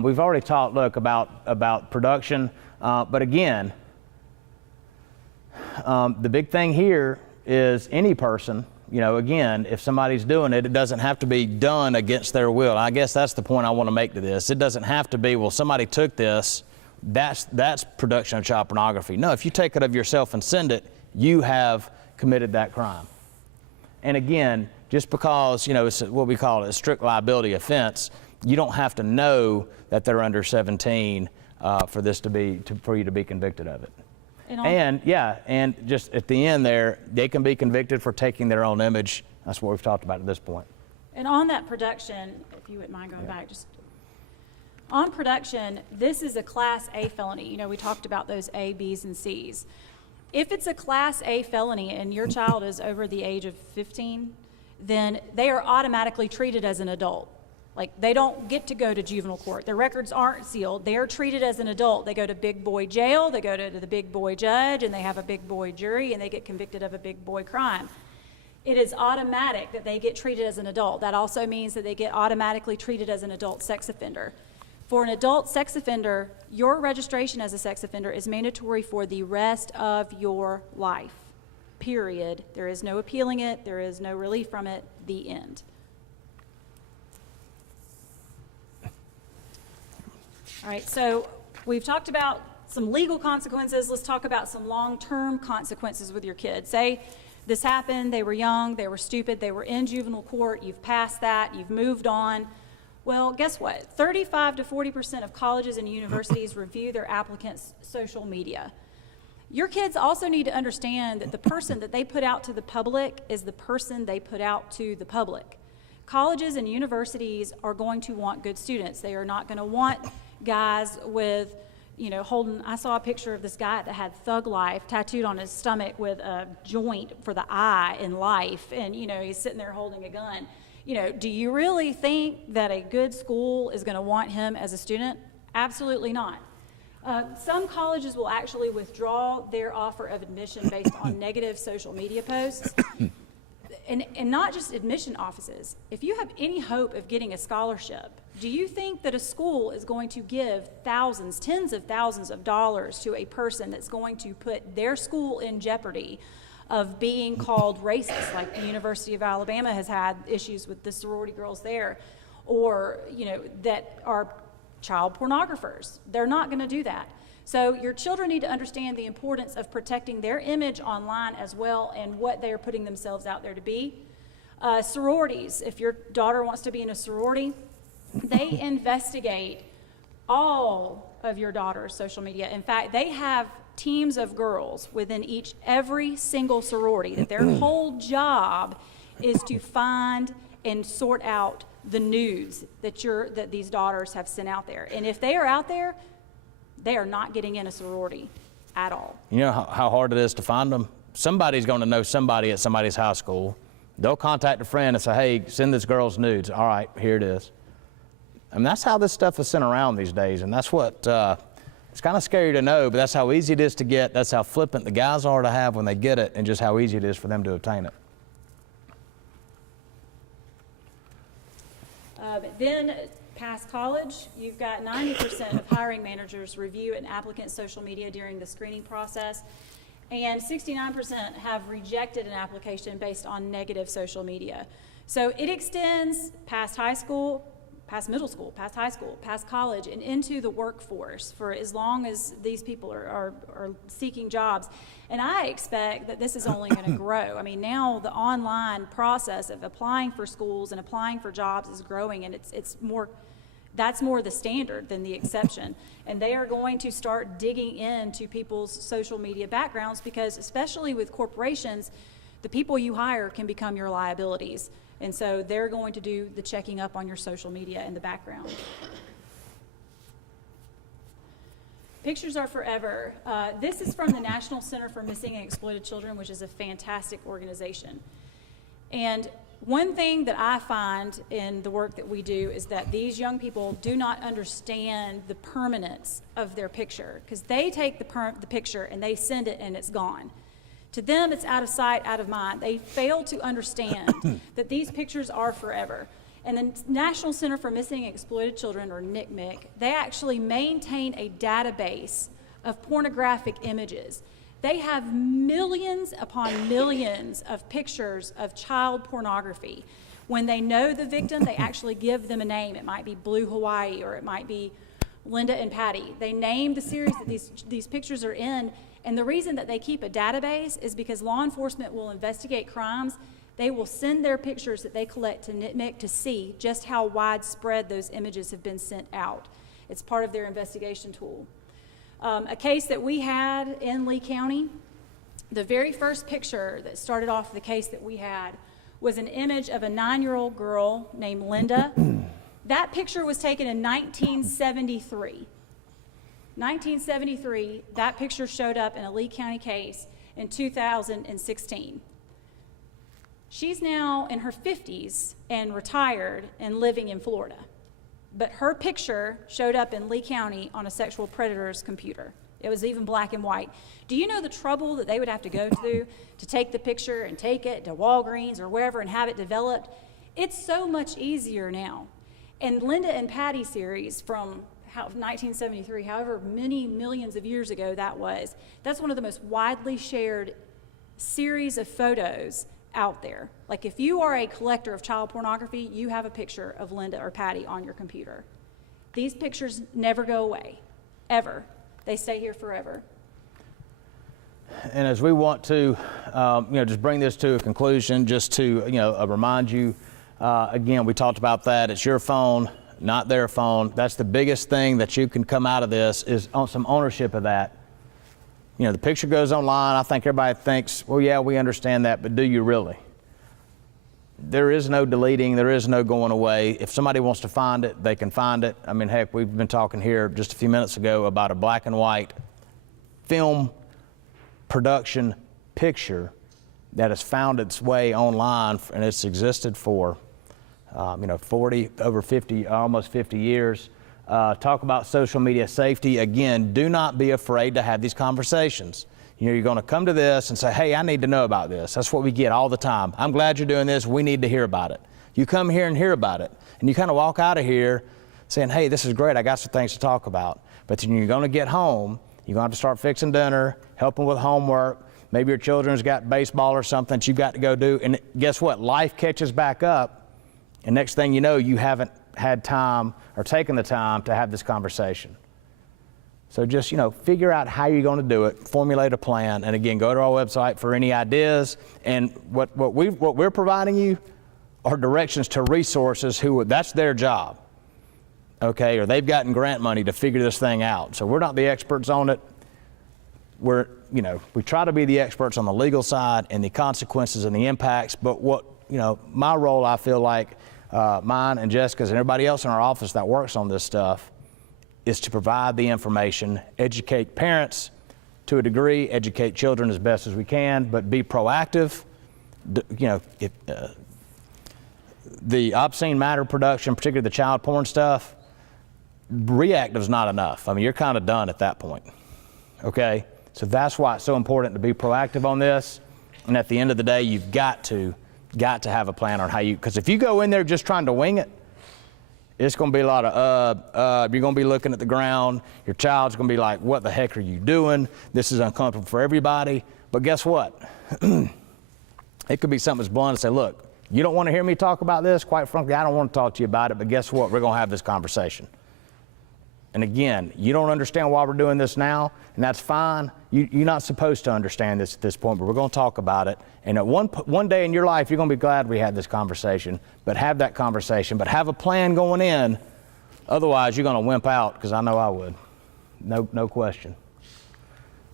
We've already talked, look, about production, but again, the big thing here is any person, again, if somebody's doing it, it doesn't have to be done against their will. I guess that's the point I want to make to this. It doesn't have to be, well, somebody took this, that's production of child pornography. No, if you take it of yourself and send it, you have committed that crime. And again, just because, it's what we call a strict liability offense, you don't have to know that they're under 17 for you to be convicted of it. And just at the end there, they can be convicted for taking their own image. That's what we've talked about at this point. And on that production, if you wouldn't mind going back, just on production, this is a Class A felony. We talked about those A, B's, and C's. If it's a Class A felony and your child is over the age of 15, then they are automatically treated as an adult. Like, they don't get to go to juvenile court. Their records aren't sealed. They are treated as an adult. They go to big boy jail, they go to the big boy judge, and they have a big boy jury, and they get convicted of a big boy crime. It is automatic that they get treated as an adult. That also means that they get automatically treated as an adult sex offender. For an adult sex offender, your registration as a sex offender is mandatory for the rest of your life, period. There is no appealing it. There is no relief from it. The end. All right, so we've talked about some legal consequences. Let's talk about some long-term consequences with your kids. Say this happened, they were young, they were stupid, they were in juvenile court, you've passed that, you've moved on. Well, guess what? 35 to 40% of colleges and universities review their applicants' social media. Your kids also need to understand that the person that they put out to the public is the person they put out to the public. Colleges and universities are going to want good students. They are not going to want guys with, holding, I saw a picture of this guy that had Thug Life tattooed on his stomach with a joint for the I in life, and, he's sitting there holding a gun. Do you really think that a good school is going to want him as a student? Absolutely not. Some colleges will actually withdraw their offer of admission based on negative social media posts. And not just admission offices. If you have any hope of getting a scholarship, do you think that a school is going to give thousands, tens of thousands of dollars to a person that's going to put their school in jeopardy of being called racist, like the University of Alabama has had issues with the sorority girls there, or that are child pornographers? They're not going to do that. So your children need to understand the importance of protecting their image online as well, and what they are putting themselves out there to be. Sororities, if your daughter wants to be in a sorority, they investigate all of your daughter's social media. In fact, they have teams of girls within every single sorority that their whole job is to find and sort out the nudes that these daughters have sent out there. And if they are out there, they are not getting in a sorority at all. You know how hard it is to find them? Somebody's going to know somebody at somebody's high school. They'll contact a friend and say, hey, send this girl's nudes. All right, here it is. I mean, that's how this stuff is sent around these days, and that's what, it's kind of scary to know, but that's how easy it is to get. That's how flippant the guys are to have when they get it, and just how easy it is for them to obtain it. Then, past college, you've got 90% of hiring managers review an applicant's social media during the screening process, and 69% have rejected an application based on negative social media. So it extends past high school, past middle school, past high school, past college, and into the workforce for as long as these people are seeking jobs. And I expect that this is only going to grow. I mean, now the online process of applying for schools and applying for jobs is growing, and that's more the standard than the exception. And they are going to start digging into people's social media backgrounds, because especially with corporations, the people you hire can become your liabilities. And so they're going to do the checking up on your social media in the background. Pictures are forever. This is from the National Center for Missing and Exploited Children, which is a fantastic organization. And one thing that I find in the work that we do is that these young people do not understand the permanence of their picture, because they take the picture and they send it and it's gone. To them, it's out of sight, out of mind. They fail to understand that these pictures are forever. And the National Center for Missing and Exploited Children, or NCMEC, they actually maintain a database of pornographic images. They have millions upon millions of pictures of child pornography. When they know the victim, they actually give them a name. It might be Blue Hawaii, or it might be Linda and Patty. They name the series that these pictures are in. And the reason that they keep a database is because law enforcement will investigate crimes. They will send their pictures that they collect to NCMEC to see just how widespread those images have been sent out. It's part of their investigation tool. A case that we had in Lee County, the very first picture that started off the case that we had was an image of a 9-year-old girl named Linda. That picture was taken in 1973. 1973, that picture showed up in a Lee County case in 2016. She's now in her 50s and retired and living in Florida. But her picture showed up in Lee County on a sexual predator's computer. It was even black and white. Do you know the trouble that they would have to go through to take the picture and take it to Walgreens or wherever and have it developed? It's so much easier now. And Linda and Patty series from 1973, however many millions of years ago that was, that's one of the most widely shared series of photos out there. Like, if you are a collector of child pornography, you have a picture of Linda or Patty on your computer. These pictures never go away, ever. They stay here forever. And as we want to, just bring this to a conclusion, just to, remind you, again, we talked about that. It's your phone, not their phone. That's the biggest thing that you can come out of this, is some ownership of that. You know, the picture goes online. I think everybody thinks, well, yeah, we understand that, but do you really? There is no deleting. There is no going away. If somebody wants to find it, they can find it. I mean, heck, we've been talking here just a few minutes ago about a black and white film production picture that has found its way online, and it's existed for, 40, over 50, almost 50 years. Talk about social media safety. Again, do not be afraid to have these conversations. You know, you're going to come to this and say, hey, I need to know about this. That's what we get all the time. I'm glad you're doing this. We need to hear about it. You come here and hear about it. And you kind of walk out of here saying, hey, this is great. I got some things to talk about. But then you're going to get home. You're going to have to start fixing dinner, helping with homework. Maybe your children's got baseball or something that you've got to go do. And guess what? Life catches back up. And next thing you know, you haven't had time or taken the time to have this conversation. So just, figure out how you're going to do it, formulate a plan, and again, go to our website for any ideas. And what we're providing you are directions to resources that's their job, okay? Or they've gotten grant money to figure this thing out. So we're not the experts on it. We try to be the experts on the legal side and the consequences and the impacts, but my role, I feel like, mine and Jessica's and everybody else in our office that works on this stuff, is to provide the information, educate parents to a degree, educate children as best as we can, but be proactive. The obscene matter production, particularly the child porn stuff, reactive is not enough. I mean, you're kind of done at that point, okay? So that's why it's so important to be proactive on this. And at the end of the day, you've got to have a plan on how because if you go in there just trying to wing it, it's going to be a lot of, you're going to be looking at the ground. Your child's going to be like, what the heck are you doing? This is uncomfortable for everybody. But guess what? It could be something as blunt as say, look, you don't want to hear me talk about this? Quite frankly, I don't want to talk to you about it, but guess what? We're going to have this conversation. And again, you don't understand why we're doing this now, and that's fine. You're not supposed to understand this at this point, but we're going to talk about it. And at one day in your life, you're going to be glad we had this conversation, but have that conversation, but have a plan going in. Otherwise, you're going to wimp out, because I know I would. No question.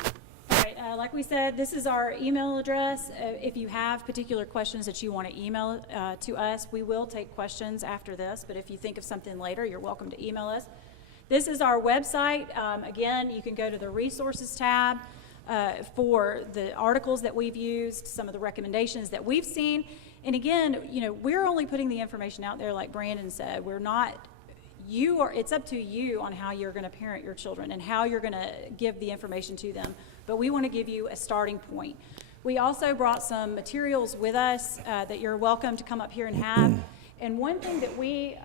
All right, like we said, this is our email address. If you have particular questions that you want to email to us, we will take questions after this, but if you think of something later, you're welcome to email us. This is our website. Again, you can go to the resources tab for the articles that we've used, some of the recommendations that we've seen. And again, we're only putting the information out there like Brandon said. It's up to you on how you're going to parent your children and how you're going to give the information to them. But we want to give you a starting point. We also brought some materials with us that you're welcome to come up here and have. And one thing that we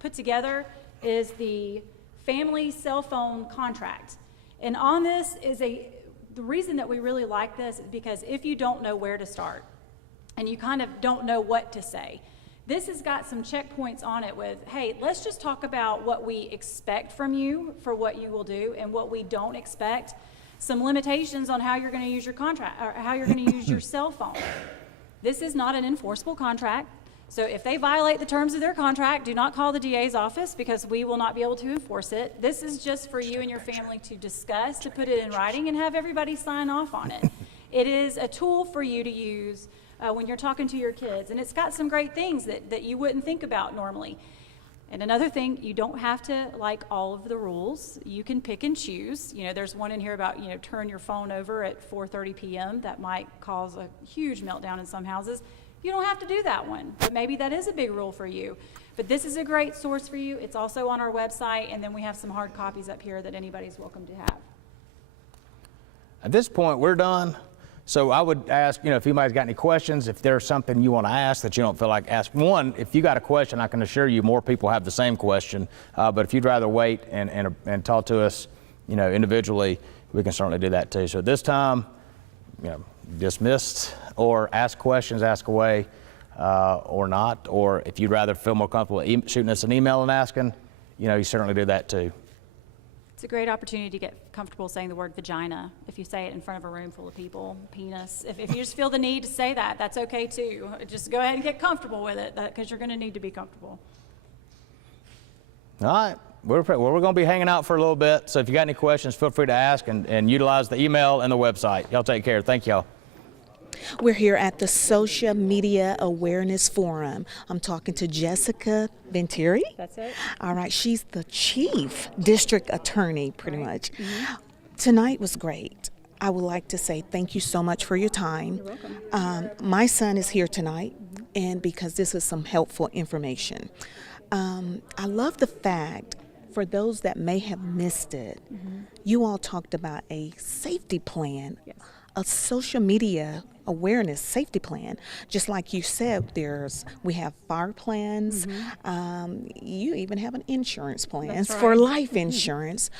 put together is the family cell phone contract. And on this is the reason that we really like this is because if you don't know where to start and you kind of don't know what to say, this has got some checkpoints on it with, hey, let's just talk about what we expect from you for what you will do and what we don't expect, some limitations on how you're going to use your contract or how you're going to use your cell phone. This is not an enforceable contract. So if they violate the terms of their contract, do not call the DA's office because we will not be able to enforce it. This is just for you and your family to discuss, to put it in writing and have everybody sign off on it. It is a tool for you to use when you're talking to your kids. And it's got some great things that you wouldn't think about normally. And another thing, you don't have to like all of the rules. You can pick and choose. There's one in here about, turn your phone over at 4:30 p.m. That might cause a huge meltdown in some houses. You don't have to do that one, but maybe that is a big rule for you. But this is a great source for you. It's also on our website, and then we have some hard copies up here that anybody's welcome to have. At this point, we're done. So I would ask, if anybody's got any questions, if there's something you want to ask that you don't feel like asking. One, if you got a question, I can assure you more people have the same question. But if you'd rather wait and talk to us, individually, we can certainly do that too. So at this time, dismissed, or ask questions, ask away, or not. Or if you'd rather feel more comfortable shooting us an email and asking, you certainly do that too. It's a great opportunity to get comfortable saying the word vagina. If you say it in front of a room full of people, penis. If you just feel the need to say that, that's okay too. Just go ahead and get comfortable with it because you're going to need to be comfortable. All right. We're going to be hanging out for a little bit, so if you got any questions, feel free to ask and utilize the email and the website. Y'all take care. Thank y'all. We're here at the Social Media Awareness Forum. I'm talking to Jessica Venturi. That's it. All right, she's the chief district attorney, pretty much. Tonight was great. I would like to say thank you so much for your time. You're welcome. My son is here tonight, and because this is some helpful information. I love the fact, for those that may have missed it, you all talked about a safety plan, Yes. a social media awareness safety plan. Just like you said, we have fire plans. You even have an insurance plans That's for right. life insurance.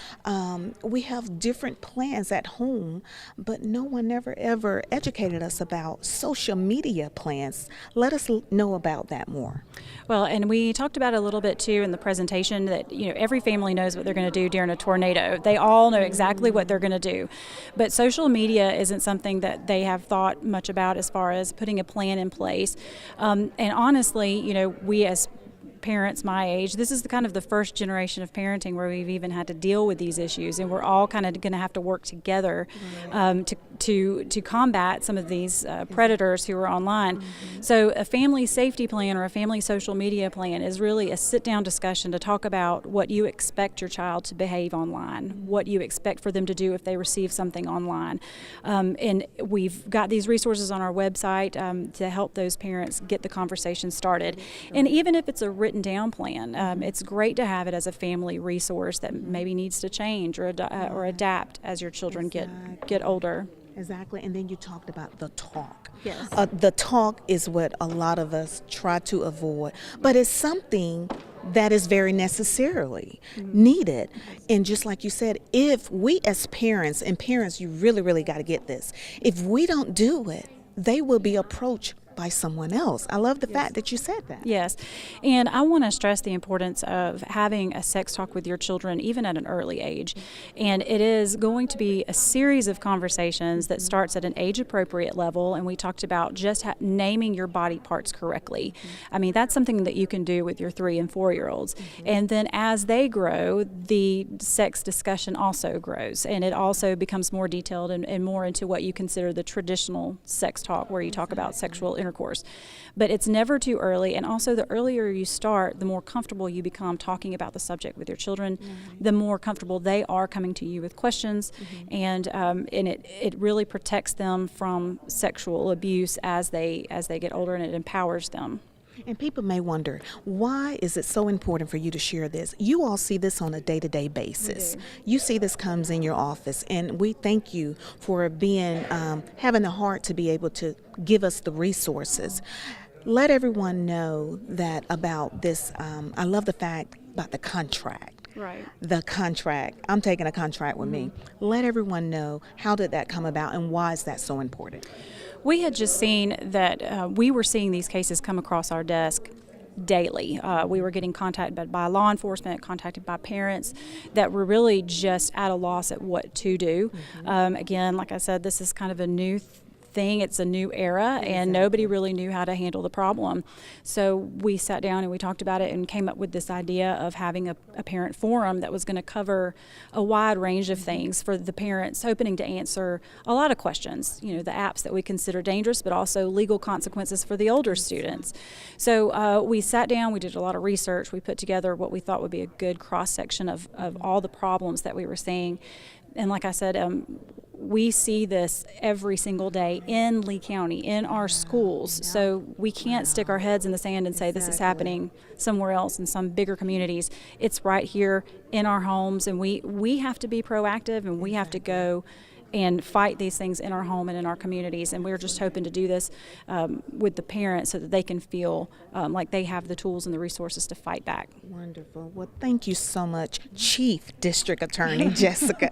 We have different plans at home, but no one never ever educated us about social media plans. Let us know about that more. Well, and we talked about it a little bit too in the presentation that, every family knows what they're going to do during a tornado. They all know exactly what they're going to do. But social media isn't something that they have thought much about as far as putting a plan in place. And honestly, we as parents my age, this is kind of the first generation of parenting where we've even had to deal with these issues, and we're all kind of going to have to work together to combat some of these predators who are online. So a family safety plan or a family social media plan is really a sit-down discussion to talk about what you expect your child to behave online, what you expect for them to do if they receive something online. And we've got these resources on our website to help those parents get the conversation started. And even if it's a written down plan, it's great to have it as a family resource that maybe needs to change or adapt as your children get older. Exactly, and then you talked about the talk. Yes. The talk is what a lot of us try to avoid, but it's something that is very necessarily needed. And just like you said, if we as parents, and parents, you really, really got to get this, if we don't do it, they will be approached by someone else. I love the fact that you said that. Yes, and I want to stress the importance of having a sex talk with your children even at an early age. And it is going to be a series of conversations that starts at an age-appropriate level, and we talked about just naming your body parts correctly. I mean, that's something that you can do with your 3 and 4-year-olds. And then as they grow, the sex discussion also grows, and it also becomes more detailed and more into what you consider the traditional sex talk, where you talk about sexual intercourse. But it's never too early, and also the earlier you start, the more comfortable you become talking about the subject with your children, the more comfortable they are coming to you with questions, and it really protects them from sexual abuse as they get older, and it empowers them. And people may wonder, why is it so important for you to share this? You all see this on a day-to-day basis. You see this comes in your office, and we thank you for being having the heart to be able to give us the resources. Let everyone know that about this. I love the fact about the contract. Right. The contract. I'm taking a contract with me. Let everyone know, how did that come about, and why is that so important? We had just seen that we were seeing these cases come across our desk daily. We were getting contacted by law enforcement, contacted by parents that were really just at a loss at what to do. Again, like I said, this is kind of a new thing. It's a new era, and nobody really knew how to handle the problem. So we sat down and we talked about it and came up with this idea of having a parent forum that was going to cover a wide range of things for the parents, hoping to answer a lot of questions, the apps that we consider dangerous, but also legal consequences for the older students. So we sat down, we did a lot of research, we put together what we thought would be a good cross-section of all the problems that we were seeing. And like I said, we see this every single day in Lee County, in our schools. So we can't stick our heads in the sand and say this is happening somewhere else in some bigger communities. It's right here in our homes, and we have to be proactive, and we have to go and fight these things in our home and in our communities. And we're just hoping to do this with the parents so that they can feel like they have the tools and the resources to fight back. Wonderful. Well, thank you so much, Chief District Attorney Jessica.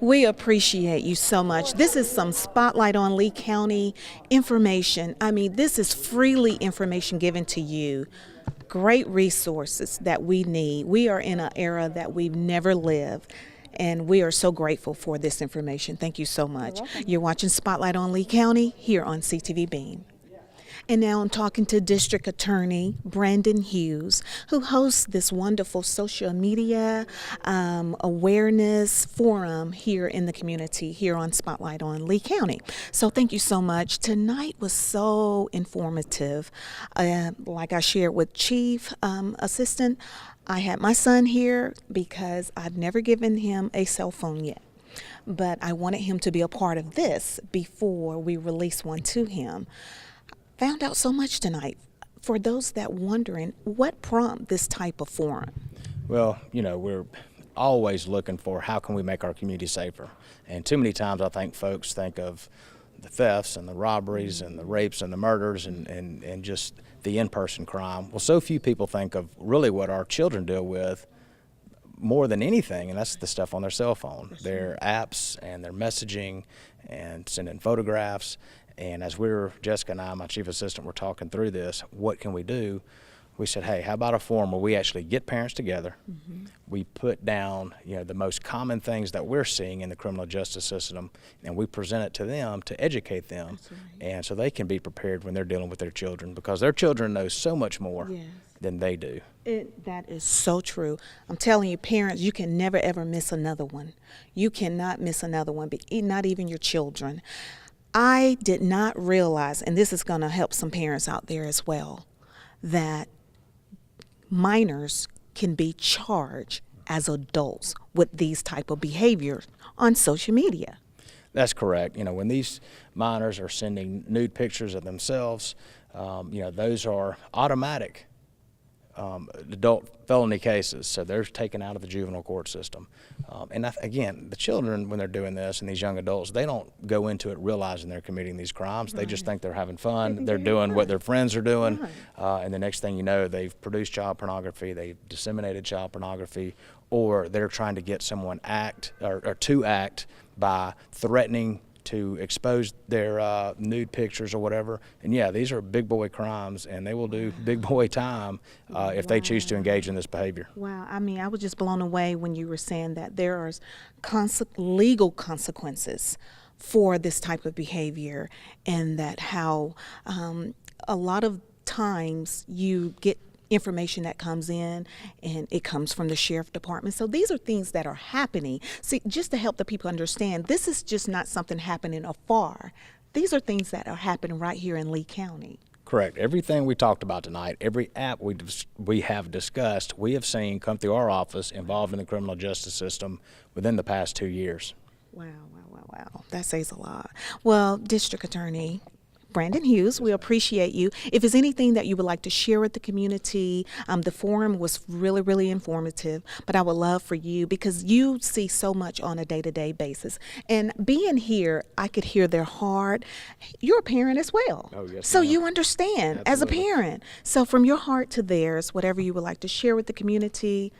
We appreciate you so much. This is some Spotlight on Lee County information. I mean, this is freely information given to you. Great resources that we need. We are in an era that we've never lived, and we are so grateful for this information. Thank you so much. You're watching Spotlight on Lee County here on CTV Beam. And now I'm talking to District Attorney Brandon Hughes, who hosts this wonderful social media awareness forum here in the community, here on Spotlight on Lee County. So thank you so much. Tonight was so informative. Like I shared with Chief Assistant, I had my son here because I've never given him a cell phone yet. But I wanted him to be a part of this before we release one to him. Found out so much tonight. For those that wondering, what prompted this type of forum? Well, we're always looking for how can we make our community safer. And too many times I think folks think of the thefts and the robberies and the rapes and the murders and just the in-person crime. Well, so few people think of really what our children deal with more than anything, and that's the stuff on their cell phone, their apps and their messaging and sending photographs. And as Jessica and I, my chief assistant, were talking through this, what can we do? We said, hey, how about a forum where we actually get parents together, we put down the most common things that we're seeing in the criminal justice system, and we present it to them to educate them, and so they can be prepared when they're dealing with their children, because their children know so much more than they do. That is so true. I'm telling you, parents, you can never ever miss another one. You cannot miss another one, but not even your children. I did not realize, and this is going to help some parents out there as well, that minors can be charged as adults with these type of behaviors on social media. That's correct. When these minors are sending nude pictures of themselves, those are automatic adult felony cases, so they're taken out of the juvenile court system. And again, the children, when they're doing this, and these young adults, they don't go into it realizing they're committing these crimes. They just think they're having fun. They're doing what their friends are doing, and the next thing you know, they've produced child pornography, they've disseminated child pornography, or they're trying to get someone to act by threatening to expose their nude pictures or whatever. And yeah, these are big boy crimes, and they will do big boy time if they choose to engage in this behavior. Wow, I mean, I was just blown away when you were saying that there are legal consequences for this type of behavior, and that how a lot of times you get information that comes in and it comes from the sheriff department. So these are things that are happening. See, just to help the people understand, this is just not something happening afar. These are things that are happening right here in Lee County. Correct. Everything we talked about tonight, every app we have discussed, we have seen come through our office involved in the criminal justice system within the past 2 years. Wow. That says a lot. Well, District Attorney Brandon Hughes, we appreciate you. If there's anything that you would like to share with the community, the forum was really, really informative, but I would love for you, because you see so much on a day-to-day basis. And being here, I could hear their heart. You're a parent as well. Oh, yes, so ma'am. you understand Absolutely. as a parent. So from your heart to theirs, whatever you would like to share with the community,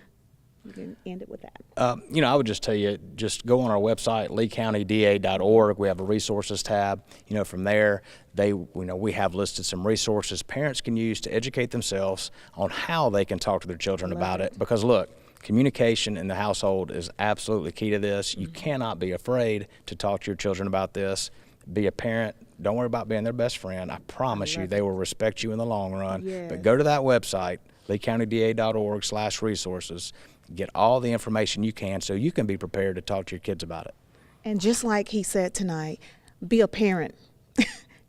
you can end it with that. I would just tell you, just go on our website, leecountyda.org. We have a resources tab. From there, we have listed some resources parents can use to educate themselves on how they can talk to their children about it. Because look, communication in the household is absolutely key to this. You cannot be afraid to talk to your children about this. Be a parent. Don't worry about being their best friend. I promise you, they will respect you in the long run. Yes. But go to that website, leecountyda.org/resources. Get all the information you can so you can be prepared to talk to your kids about it. And just like he said tonight, be a parent.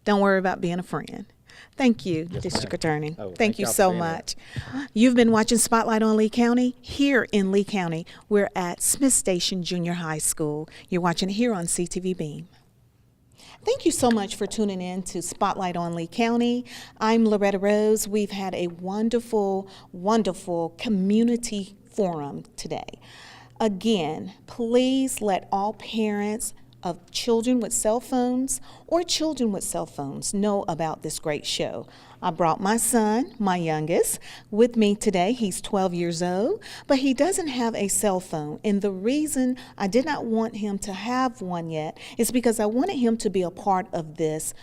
Don't worry about being a friend. Thank you, District Attorney. Thank you y'all so for being here. much. You've been watching Spotlight on Lee County. Here in Lee County, we're at Smith Station Junior High School. You're watching it here on CTV Beam. Thank you so much for tuning in to Spotlight on Lee County. I'm Loretta Rose. We've had a wonderful, wonderful community forum today. Again, please let all parents of children with cell phones or children with cell phones know about this great show. I brought my son, my youngest, with me today. He's 12 years old, but he doesn't have a cell phone. And the reason I did not want him to have one yet is because I wanted him to be a part of this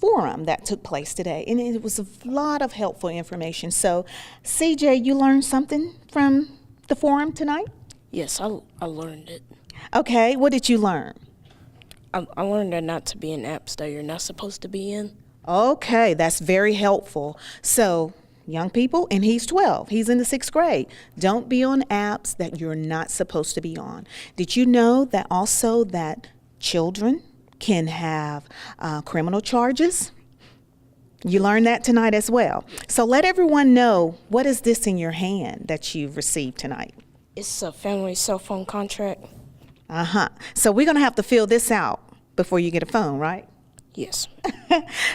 forum that took place today. And it was a lot of helpful information. So, CJ, you learned something from the forum tonight? Yes, I learned it. Okay, what did you learn? I learned that not to be in apps that you're not supposed to be in. Okay, that's very helpful. So, young people, and he's 12, he's in the 6th grade. Don't be on apps that you're not supposed to be on. Did you know that also that children can have criminal charges? You learned that tonight as well. So let everyone know, what is this in your hand that you've received tonight? It's a family cell phone contract. Uh-huh. So we're going to have to fill this out before you get a phone, right? Yes.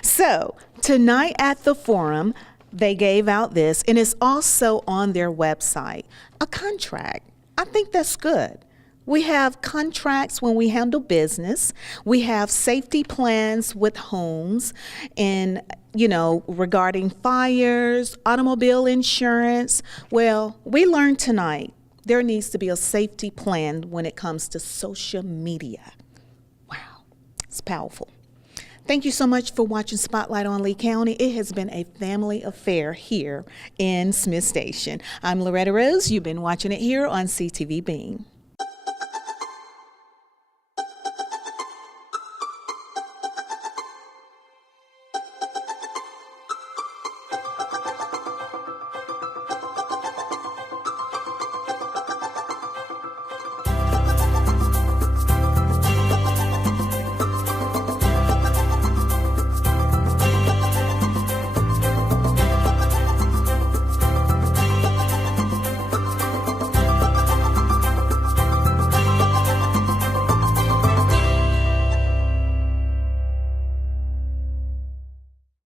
So tonight at the forum, they gave out this, and it's also on their website, a contract. I think that's good. We have contracts when we handle business. We have safety plans with homes and, regarding fires, automobile insurance. Well, we learned tonight there needs to be a safety plan when it comes to social media. Wow, it's powerful. Thank you so much for watching Spotlight on Lee County. It has been a family affair here in Smith Station. I'm Loretta Rose. You've been watching it here on CTV Beam.